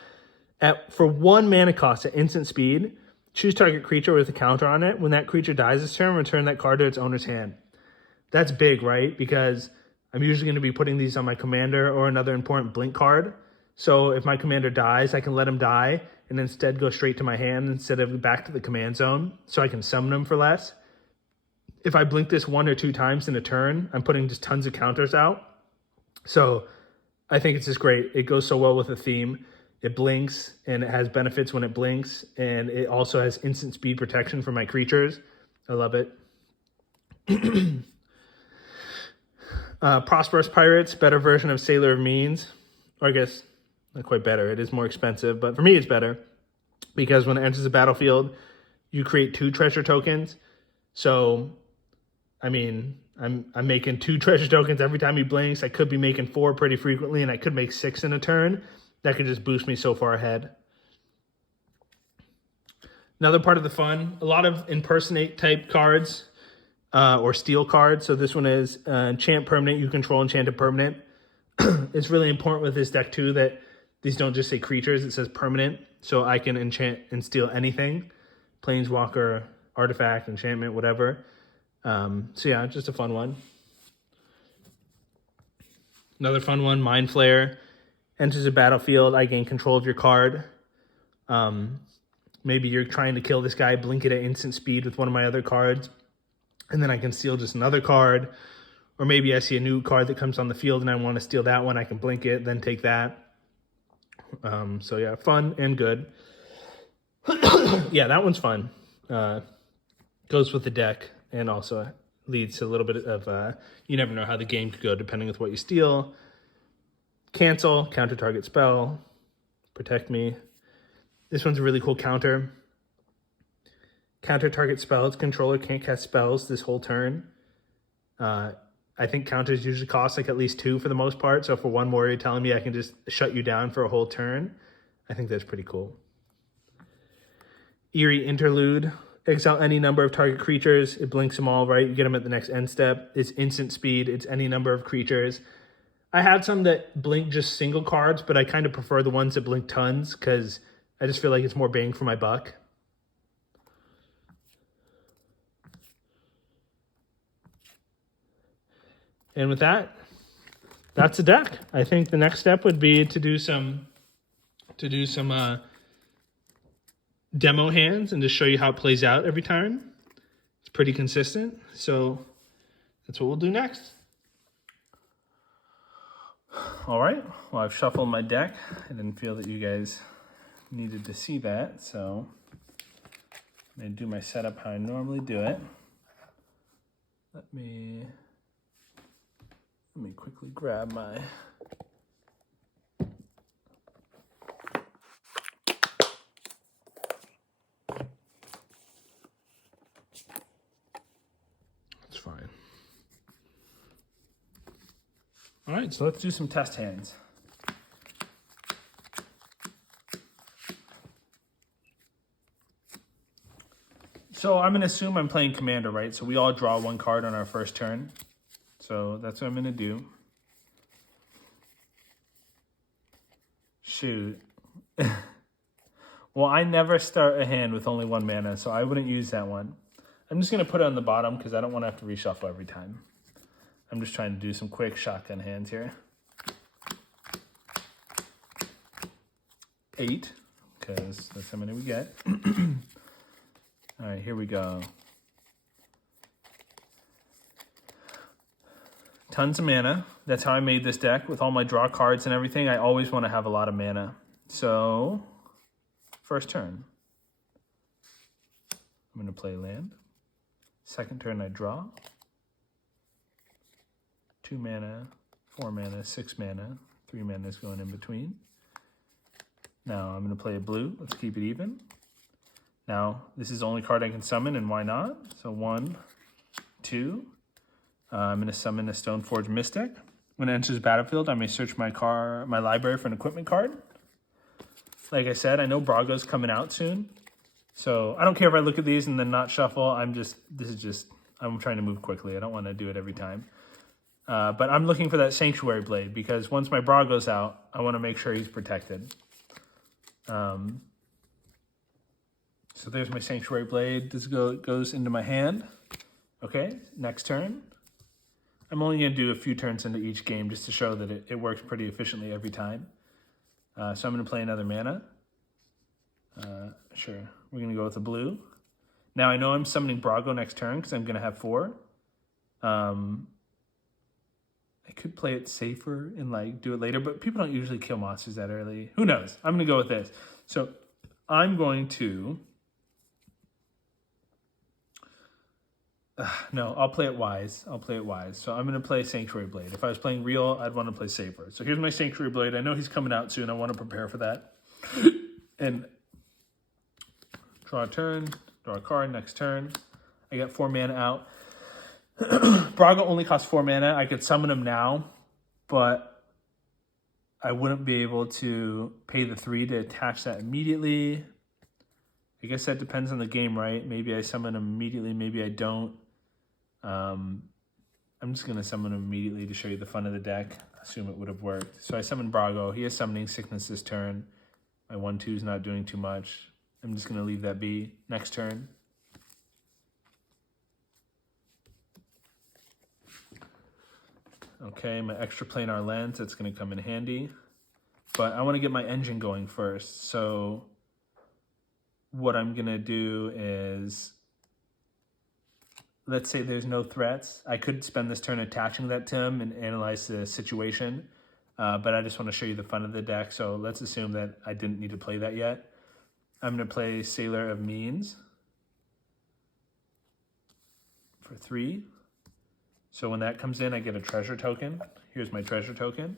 for 1 mana cost at instant speed, choose target creature with a counter on it. When that creature dies this turn, return that card to its owner's hand. That's big, right? Because I'm usually going to be putting these on my commander or another important blink card. So if my commander dies, I can let him die and instead go straight to my hand instead of back to the command zone, so I can summon him for less. If I blink this 1 or 2 times in a turn, I'm putting just tons of counters out. So I think it's just great. It goes so well with the theme. It blinks, and it has benefits when it blinks, and it also has instant speed protection for my creatures. I love it. Prosperous Pirates, better version of Sailor of Means. Or I guess not quite better. It is more expensive, but for me it's better because when it enters the battlefield, you create 2 treasure tokens. So, I mean, I'm making 2 treasure tokens every time he blinks. I could be making 4 pretty frequently, and I could make 6 in a turn. That could just boost me so far ahead. Another part of the fun, a lot of impersonate type cards or steal cards. So this one is enchant permanent. You control enchanted permanent. It's really important with this deck too that these don't just say creatures. It says permanent. So I can enchant and steal anything. Planeswalker, artifact, enchantment, whatever. So yeah, just a fun one. Another fun one, Mind Flayer. Enters a battlefield, I gain control of your card. Maybe you're trying to kill this guy, blink it at instant speed with one of my other cards, and then I can steal just another card. Or maybe I see a new card that comes on the field and I want to steal that one. I can blink it, then take that. So yeah, fun and good. Yeah, that one's fun. Goes with the deck and also leads to a little bit of, you never know how the game could go depending with what you steal. Cancel, counter target spell, protect me. This one's a really cool counter. Counter target spell, its controller can't cast spells this whole turn. I think counters usually cost like at least 2 for the most part. So for 1 more, you're telling me I can just shut you down for a whole turn. I think that's pretty cool. Eerie Interlude. Exile any number of target creatures. It blinks them all, right? You get them at the next end step. It's instant speed. It's any number of creatures. I had some that blink just single cards, but I kind of prefer the ones that blink tons because I just feel like it's more bang for my buck. And with that, that's the deck. I think the next step would be to do some demo hands and just show you how it plays out every time. It's pretty consistent, so that's what we'll do next. All right, well, I've shuffled my deck. I didn't feel that you guys needed to see that, so I'm gonna do my setup how I normally do it. Let me quickly grab my That's fine. All right, so let's do some test hands. So I'm gonna assume I'm playing Commander, right? So we all draw 1 card on our first turn. So that's what I'm gonna do. Shoot. Well, I never start a hand with only 1 mana, so I wouldn't use that one. I'm just gonna put it on the bottom because I don't wanna have to reshuffle every time. I'm just trying to do some quick shotgun hands here. 8, because that's how many we get. All right, here we go. Tons of mana. That's how I made this deck with all my draw cards and everything. I always want to have a lot of mana. So, first turn. I'm going to play land. Second turn I draw. 2 mana, 4 mana, 6 mana. 3 mana is going in between. Now I'm going to play a blue. Let's keep it even. Now, this is the only card I can summon, and why not? So 1, 2. I'm going to summon a Stoneforge Mystic. When it enters the battlefield, I may search my library for an equipment card. Like I said, I know Brago's coming out soon. So I don't care if I look at these and then not shuffle. I'm trying to move quickly. I don't want to do it every time. But I'm looking for that Sanctuary Blade because once my Brago's out, I want to make sure he's protected. So there's my Sanctuary Blade. This goes into my hand. Okay, next turn. I'm only going to do a few turns into each game just to show that it works pretty efficiently every time. So I'm going to play another mana. Sure, we're going to go with the blue. Now I know I'm summoning Brago next turn because I'm going to have 4. I could play it safer and like do it later, but people don't usually kill monsters that early. Who knows? I'm going to go with this. So I'm going to... no, I'll play it wise. So I'm going to play Sanctuary Blade. If I was playing real, I'd want to play safer. So here's my Sanctuary Blade. I know he's coming out soon. I want to prepare for that. And draw a turn, draw a card next turn. I got 4 mana out. Brago only costs 4 mana. I could summon him now, but I wouldn't be able to pay the 3 to attach that immediately. I guess that depends on the game, right? Maybe I summon him immediately, maybe I don't. I'm just going to summon him immediately to show you the fun of the deck. Assume it would have worked. So I summon Brago. He has Summoning Sickness this turn. My 1/2 is not doing too much. I'm just going to leave that be. Next turn. Okay, my Extraplanar Lense. That's going to come in handy. But I want to get my engine going first. So what I'm going to do is... let's say there's no threats. I could spend this turn attaching that to him and analyze the situation, but I just want to show you the fun of the deck, so let's assume that I didn't need to play that yet. I'm going to play Sailor of Means for 3. So when that comes in, I get a treasure token. Here's my treasure token.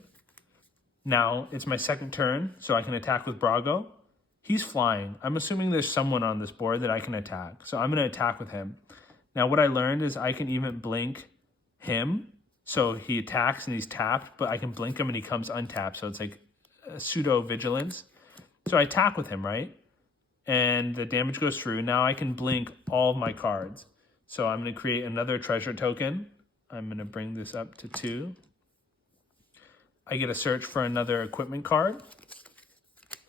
Now, it's my second turn, so I can attack with Brago. He's flying. I'm assuming there's someone on this board that I can attack, so I'm going to attack with him. Now, what I learned is I can even blink him. So he attacks and he's tapped, but I can blink him and he comes untapped. So it's like a pseudo vigilance. So I attack with him, right? And the damage goes through. Now I can blink all of my cards. So I'm going to create another treasure token. I'm going to bring this up to 2. I get a search for another equipment card.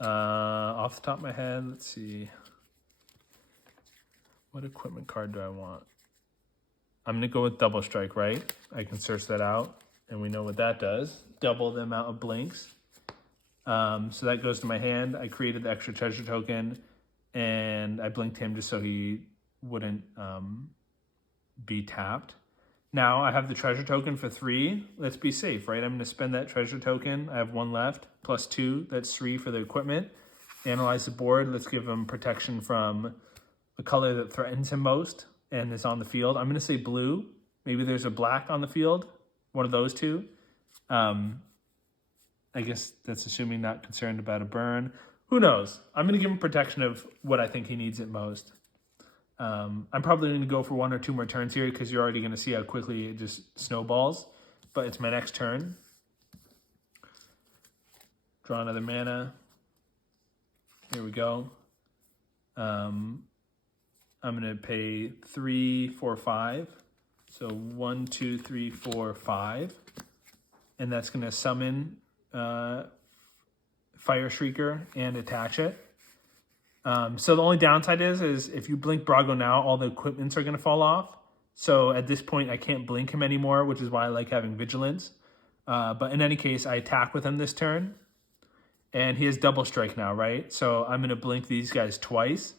Off the top of my head, let's see. What equipment card do I want? I'm going to go with Double Strike, right? I can search that out, and we know what that does. Double the amount of blinks. So that goes to my hand. I created the extra treasure token, and I blinked him just so he wouldn't be tapped. Now I have the treasure token for 3. Let's be safe, right? I'm going to spend that treasure token. I have 1 left, plus 2. That's 3 for the equipment. Analyze the board. Let's give him protection from the color that threatens him most and is on the field. I'm going to say blue. Maybe there's a black on the field. One of those 2. I guess that's assuming not concerned about a burn. Who knows? I'm going to give him protection of what I think he needs it most. I'm probably going to go for 1 or 2 more turns here because you're already going to see how quickly it just snowballs. But it's my next turn. Draw another mana. Here we go. I'm going to pay 3, 4, 5. So 1, 2, 3, 4, 5. And that's going to summon Fire Shrieker and attach it. So the only downside is if you blink Brago now, all the equipments are going to fall off. So at this point, I can't blink him anymore, which is why I like having Vigilance. But in any case, I attack with him this turn. And he has Double Strike now, right? So I'm going to blink these guys twice.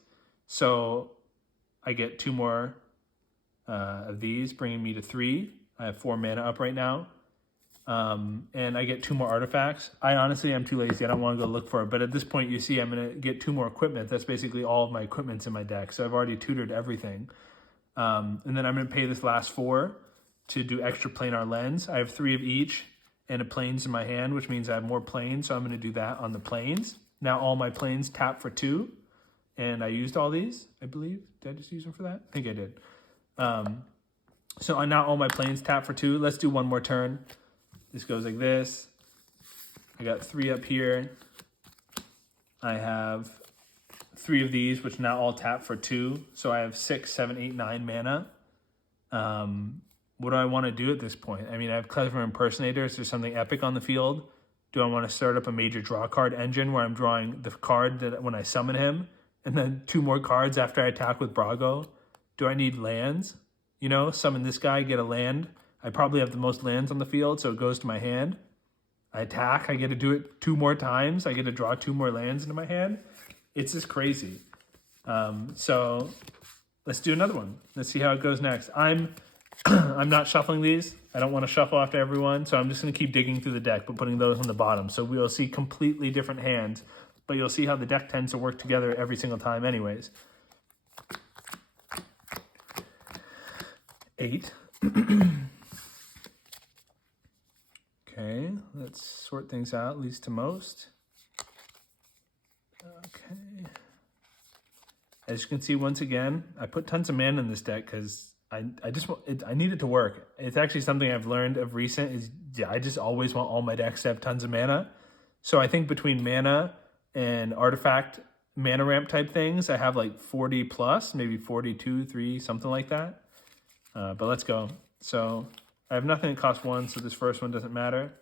So I get 2 more of these, bringing me to 3. I have 4 mana up right now. And I get 2 more artifacts. I honestly am too lazy. I don't want to go look for it. But at this point, you see I'm going to get 2 more equipment. That's basically all of my equipment's in my deck. So I've already tutored everything. And then I'm going to pay this last 4 to do Extraplanar Lens. I have 3 of each and a planes in my hand, which means I have more planes. So I'm going to do that on the planes. Now all my planes tap for 2. And I used all these, I believe. Did I just use them for that? I think I did. So now all my planes tap for 2. Let's do 1 more turn. This goes like this. I got 3 up here. I have 3 of these, which now all tap for 2. So I have 6, 7, 8, 9 mana. What do I want to do at this point? I mean, I have Clever Impersonator. Is there something epic on the field? Do I want to start up a major draw card engine where I'm drawing the card that when I summon him, and then 2 more cards after I attack with Brago? Do I need lands? You know, summon this guy, get a land. I probably have the most lands on the field, so it goes to my hand. I attack, I get to do it 2 more times. I get to draw 2 more lands into my hand. It's just crazy. So let's do another one. Let's see how it goes next. I'm not shuffling these. I don't want to shuffle after everyone, so I'm just going to keep digging through the deck, but putting those on the bottom. So we will see completely different hands, but you'll see how the deck tends to work together every single time anyways. 8. Okay, let's sort things out, least to most. Okay. As you can see, once again, I put tons of mana in this deck because I need it to work. It's actually something I've learned of recent is I just always want all my decks to have tons of mana. So I think between mana and artifact mana ramp type things, I have like 40 plus, maybe 42, 3, something like that. But let's go. So I have nothing that costs 1, so this first one doesn't matter.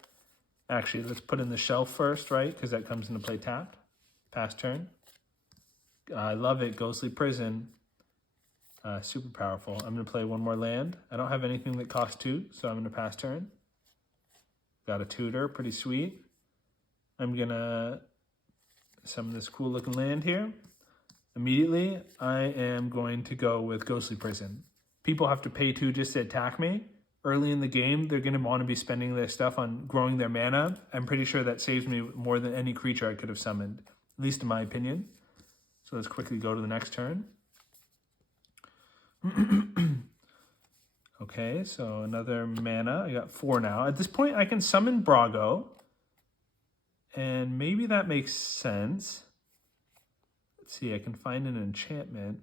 Actually, let's put in the shelf first, right? Because that comes into play tapped. Pass turn. I love it. Ghostly Prison. Super powerful. I'm going to play 1 more land. I don't have anything that costs 2, so I'm going to pass turn. Got a tutor. Pretty sweet. I'm going to summon this cool looking land here. Immediately, I am going to go with Ghostly Prison. People have to pay 2 just to attack me. Early in the game, they're going to want to be spending their stuff on growing their mana. I'm pretty sure that saves me more than any creature I could have summoned, at least in my opinion. So let's quickly go to the next turn. Okay, so another mana. I got 4 now. At this point, I can summon Brago. And maybe that makes sense. Let's see, I can find an enchantment.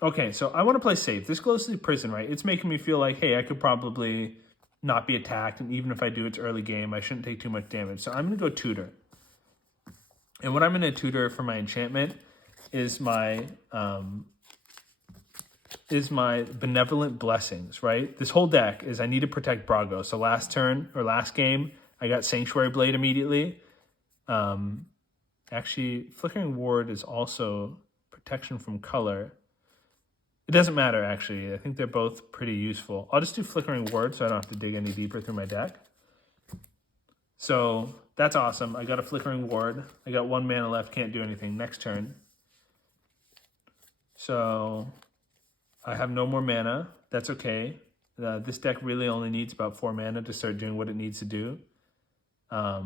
Okay, so I want to play safe. This Ghostly Prison, right? It's making me feel like, hey, I could probably not be attacked. And even if I do, it's early game. I shouldn't take too much damage. So I'm going to go tutor. And what I'm going to tutor for my enchantment is my Benevolent Blessings, right? This whole deck is I need to protect Brago. So last turn or last game, I got Sanctuary Blade immediately. Actually, Flickering Ward is also protection from color. It doesn't matter, actually. I think they're both pretty useful. I'll just do Flickering Ward so I don't have to dig any deeper through my deck. So that's awesome. I got a Flickering Ward. I got 1 mana left, can't do anything. Next turn. So I have no more mana. That's okay. This deck really only needs about 4 mana to start doing what it needs to do. I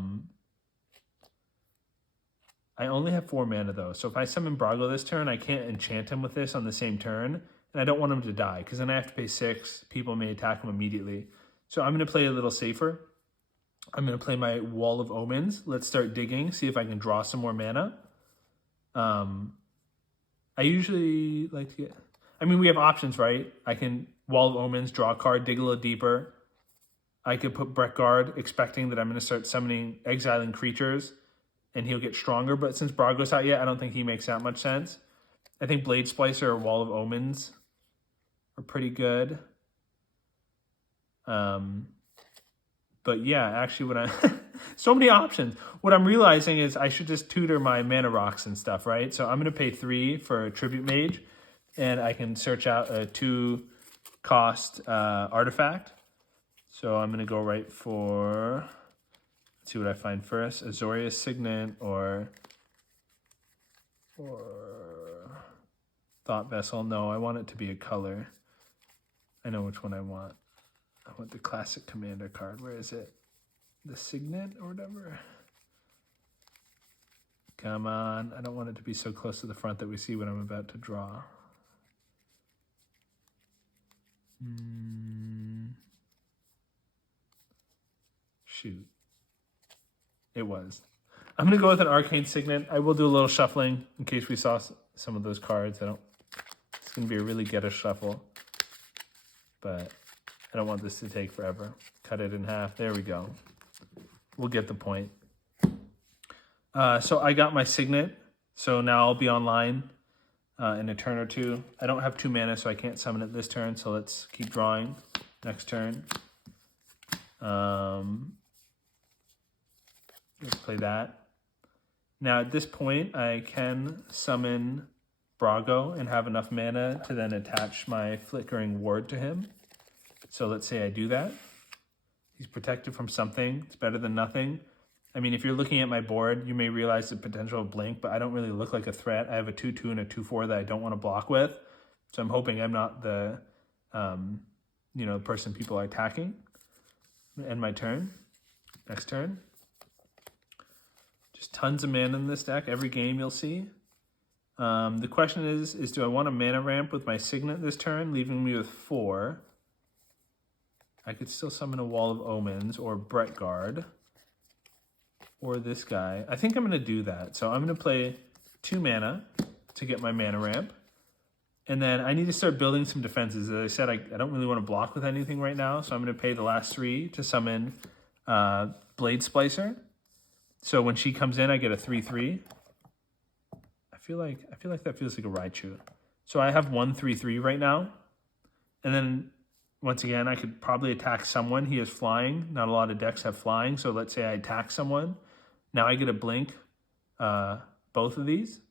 only have 4 mana though. So if I summon Brago this turn, I can't enchant him with this on the same turn. And I don't want him to die because then I have to pay 6. People may attack him immediately. So I'm going to play a little safer. I'm going to play my Wall of Omens. Let's start digging, see if I can draw some more mana. I usually like to get... I mean, we have options, right? I can Wall of Omens, draw a card, dig a little deeper. I could put Breck Guard, expecting that I'm going to start summoning, exiling creatures, and he'll get stronger. But since Brago's out yet, I don't think he makes that much sense. I think Blade Splicer or Wall of Omens are pretty good. But yeah, actually what I... so many options. What I'm realizing is I should just tutor my mana rocks and stuff, right? So I'm going to pay 3 for a Tribute Mage, and I can search out a 2-cost artifact. So I'm going to go right for... Let's see what I find first. Azorius Signet or Thought Vessel. No, I want it to be a color. I know which one I want. I want the classic commander card. Where is it? The Signet or whatever? Come on. I don't want it to be so close to the front that we see what I'm about to draw. Shoot. It was. I'm going to go with an Arcane Signet. I will do a little shuffling in case we saw some of those cards. It's going to be a really ghetto shuffle. But I don't want this to take forever. Cut it in half. There we go. We'll get the point. So I got my Signet. So now I'll be online in a turn or 2. I don't have 2 mana, so I can't summon it this turn. So let's keep drawing. Next turn. Let's play that. Now at this point, I can summon Brago and have enough mana to then attach my Flickering Ward to him. So let's say I do that. He's protected from something. It's better than nothing. I mean, if you're looking at my board, you may realize the potential of Blink, but I don't really look like a threat. I have a 2/2 and a 2/4 that I don't want to block with. So I'm hoping I'm not the, person people are attacking. End my turn. Next turn. Just tons of mana in this deck. Every game you'll see. The question is do I want a mana ramp with my Signet this turn, leaving me with 4? I could still summon a Wall of Omens or Brett Guard. Or this guy. I think I'm going to do that. So I'm going to play 2 mana to get my mana ramp. And then I need to start building some defenses. As I said, I don't really want to block with anything right now. So I'm going to pay the last 3 to summon Blade Splicer. So when she comes in, I get a 3/3. I feel like that feels like a Raichu. So I have 1 3/3 right now. And then once again, I could probably attack someone. He has flying. Not a lot of decks have flying. So let's say I attack someone. Now I get a blink both of these.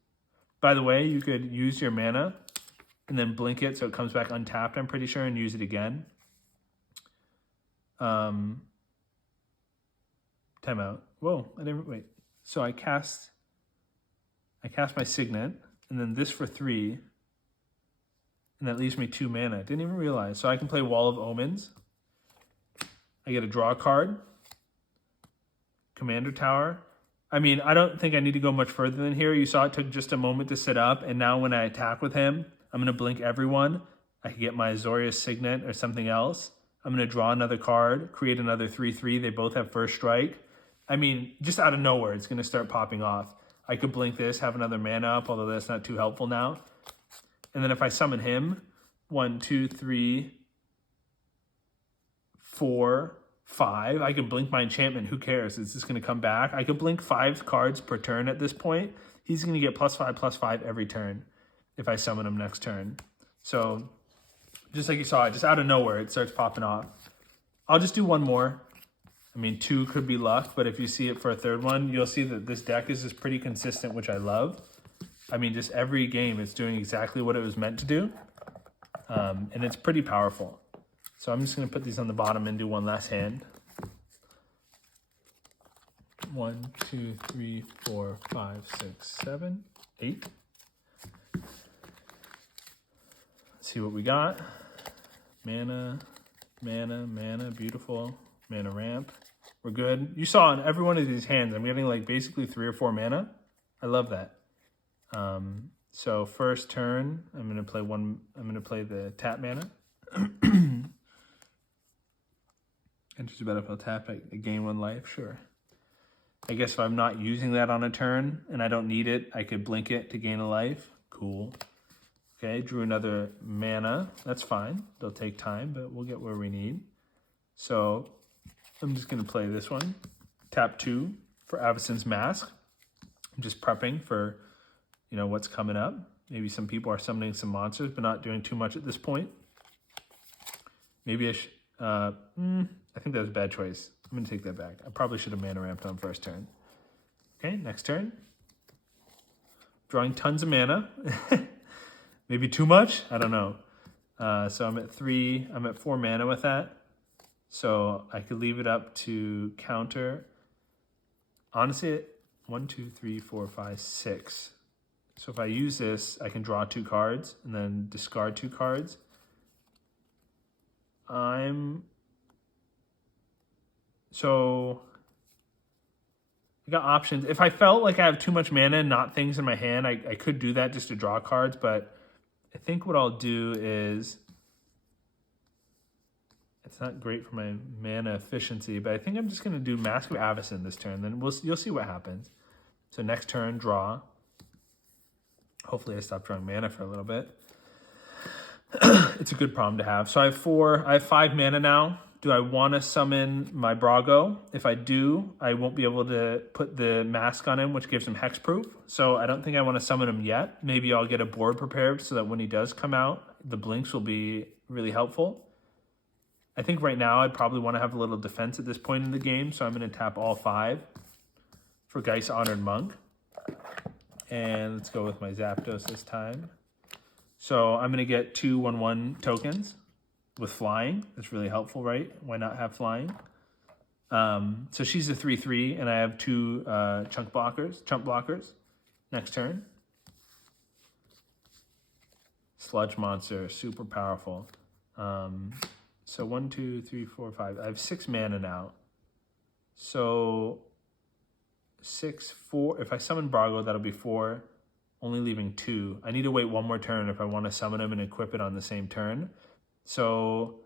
By the way, you could use your mana and then blink it so it comes back untapped, I'm pretty sure, and use it again. Timeout. Whoa, I didn't wait. So I cast my Signet, and then this for 3, and that leaves me 2 mana. Didn't even realize. So I can play Wall of Omens. I get a draw card. Commander Tower. I mean, I don't think I need to go much further than here. You saw it took just a moment to sit up, and now when I attack with him, I'm going to blink everyone. I can get my Azorius Signet or something else. I'm going to draw another card, create another 3/3. They both have first strike. I mean, just out of nowhere, it's going to start popping off. I could blink this, have another mana up, although that's not too helpful now. And then if I summon him, 1, 2, 3, 4, 5. I can blink my enchantment. Who cares? It's just going to come back. I could blink 5 cards per turn at this point. He's going to get +5/+5 every turn if I summon him next turn. So just like you saw, just out of nowhere, it starts popping off. I'll just do one more. I mean, 2 could be luck, but if you see it for a third one, you'll see that this deck is just pretty consistent, which I love. I mean, just every game, it's doing exactly what it was meant to do. And it's pretty powerful. So I'm just going to put these on the bottom and do one last hand. 1, 2, 3, 4, 5, 6, 7, 8. Let's see what we got. Mana, beautiful. Mana ramp. We're good. You saw in every one of these hands, I'm getting like basically 3 or 4 mana. I love that. So first turn, I'm going to play the tap mana. And just about if I'll tap, I gain 1 life, sure. I guess if I'm not using that on a turn and I don't need it, I could blink it to gain a life. Cool. Okay, drew another mana. That's fine. They'll take time, but we'll get where we need. So I'm just going to play this one. Tap 2 for Avacyn's Mask. I'm just prepping for, what's coming up. Maybe some people are summoning some monsters, but not doing too much at this point. Maybe I should... I think that was a bad choice. I'm going to take that back. I probably should have mana ramped on first turn. Okay, next turn. Drawing tons of mana. Maybe too much? I don't know. So I'm at 4 mana with that. So I could leave it up to counter. Honestly, 1, 2, 3, 4, 5, 6. So if I use this, I can draw 2 cards and then discard 2 cards. So I got options. If I felt like I have too much mana and not things in my hand, I could do that just to draw cards. But I think what I'll do is, it's not great for my mana efficiency, but I think I'm just going to do Mask of Avacyn this turn. Then you'll see what happens. So next turn, draw. Hopefully I stop drawing mana for a little bit. It's a good problem to have. So I have 5 mana now. Do I want to summon my Brago? If I do, I won't be able to put the mask on him, which gives him hexproof. So I don't think I want to summon him yet. Maybe I'll get a board prepared so that when he does come out, the blinks will be really helpful. I think right now I'd probably want to have a little defense at this point in the game, so I'm going to tap all 5. for Geist-Honored Monk. And let's go with my Zapdos this time. So I'm going to get 2 1/1 tokens with flying. That's really helpful, right? Why not have flying? So she's a 3/3, and I have 2 chump blockers. Next turn. Sludge monster, super powerful. So 1, 2, 3, 4, 5. I have 6 mana now. So 6, 4. If I summon Brago, that'll be 4, only leaving 2. I need to wait 1 more turn if I want to summon him and equip it on the same turn. So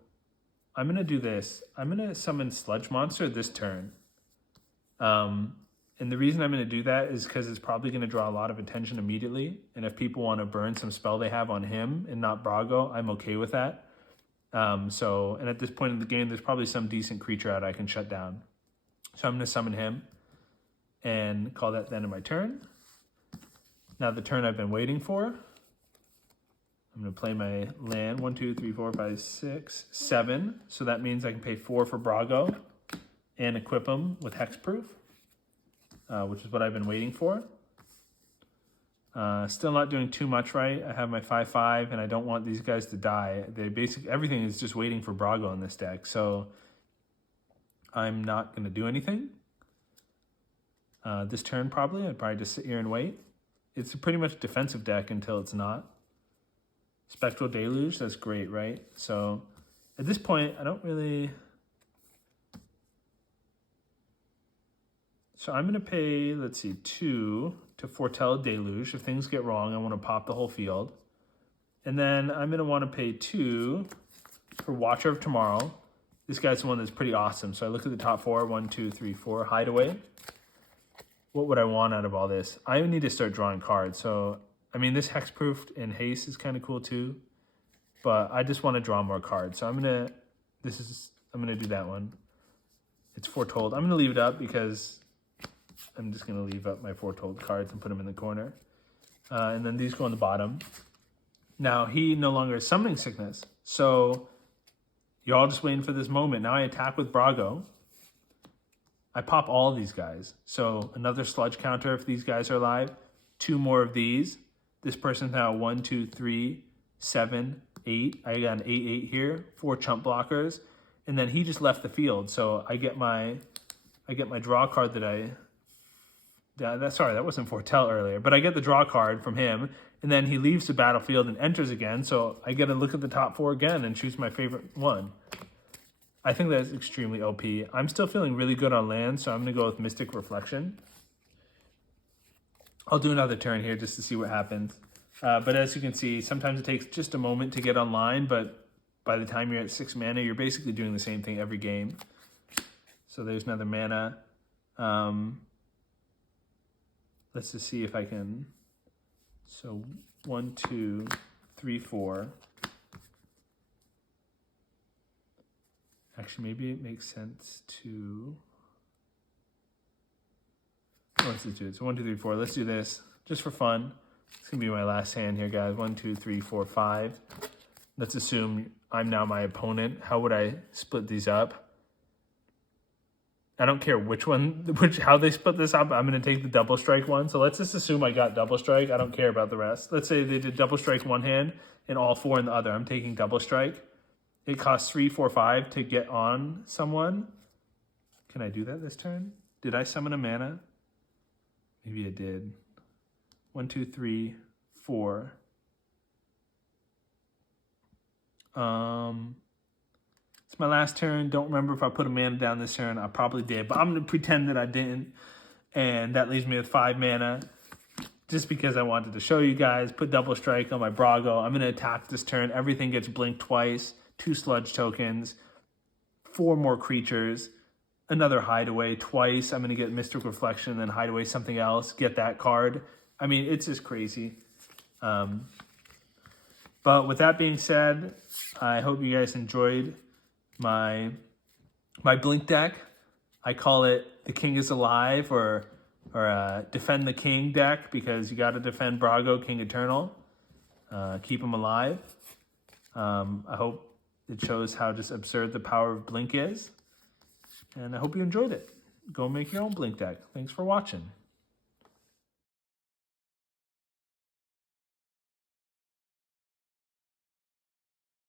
I'm going to do this. I'm going to summon Sludge Monster this turn. And the reason I'm going to do that is because it's probably going to draw a lot of attention immediately. And if people want to burn some spell they have on him and not Brago, I'm okay with that. And at this point in the game, there's probably some decent creature out I can shut down. So I'm going to summon him and call that the end of my turn. Now the turn I've been waiting for. I'm going to play my land. 1, 2, 3, 4, 5, 6, 7. So that means I can pay 4 for Brago and equip him with Hexproof, which is what I've been waiting for. Still not doing too much right. I have my 5/5, and I don't want these guys to die. Everything is just waiting for Brago in this deck, so I'm not going to do anything. This turn I'd probably just sit here and wait. It's a pretty much defensive deck until it's not. Spectral Deluge, that's great, right? So at this point, I don't really... So I'm going to pay, let's see, 2 to foretell Deluge. If things get wrong, I want to pop the whole field. And then I'm going to want to pay 2 for Watcher of Tomorrow. This guy's the one that's pretty awesome. So I look at the top 4, 1, 2, 3, 4, Hideaway. What would I want out of all this? I need to start drawing cards. So, I mean, this Hexproof and Haste is kind of cool too. But I just want to draw more cards. So I'm going to do that one. It's Foretold. I'm going to leave it up because... I'm just going to leave up my Foretold cards and put them in the corner. And then these go on the bottom. Now, he no longer is Summoning Sickness. So, you're all just waiting for this moment. Now I attack with Brago. I pop all of these guys. So, another Sludge counter if these guys are alive. 2 more of these. This person's now 1, 2, 3, 7, 8. I got an 8/8 here. 4 chump blockers. And then he just left the field. So, I get my draw card that sorry, that wasn't Foretell earlier, but I get the draw card from him, and then he leaves the battlefield and enters again, so I get to look at the top 4 again and choose my favorite one. I think that's extremely OP. I'm still feeling really good on land, so I'm going to go with Mystic Reflection. I'll do another turn here just to see what happens. But as you can see, sometimes it takes just a moment to get online, but by the time you're at 6 mana, you're basically doing the same thing every game. So there's another mana. Let's just see if I can. So 1, 2, 3, 4. Actually, maybe it makes sense to... let's just do it. So 1, 2, 3, 4. Let's do this just for fun. It's going to be my last hand here, guys. 1, 2, 3, 4, 5. Let's assume I'm now my opponent. How would I split these up? I don't care how they split this up. I'm going to take the double strike one. So let's just assume I got double strike. I don't care about the rest. Let's say they did double strike one hand and all 4 in the other. I'm taking double strike. It costs 3, 4, 5 to get on someone. Can I do that this turn? Did I summon a mana? Maybe I did. 1, 2, 3, 4. It's my last turn. Don't remember if I put a mana down this turn. I probably did, but I'm going to pretend that I didn't. And that leaves me with 5 mana. Just because I wanted to show you guys. Put double strike on my Brago. I'm going to attack this turn. Everything gets blinked twice. 2 sludge tokens. 4 more creatures. Another hideaway twice. I'm going to get Mystic Reflection, then hideaway something else. Get that card. I mean, it's just crazy. But with that being said, I hope you guys enjoyed my Blink deck. I call it the King is Alive or Defend the King deck because you got to defend Brago, King Eternal. Keep him alive. I hope it shows how just absurd the power of Blink is. And I hope you enjoyed it. go make your own Blink deck. Thanks for watching.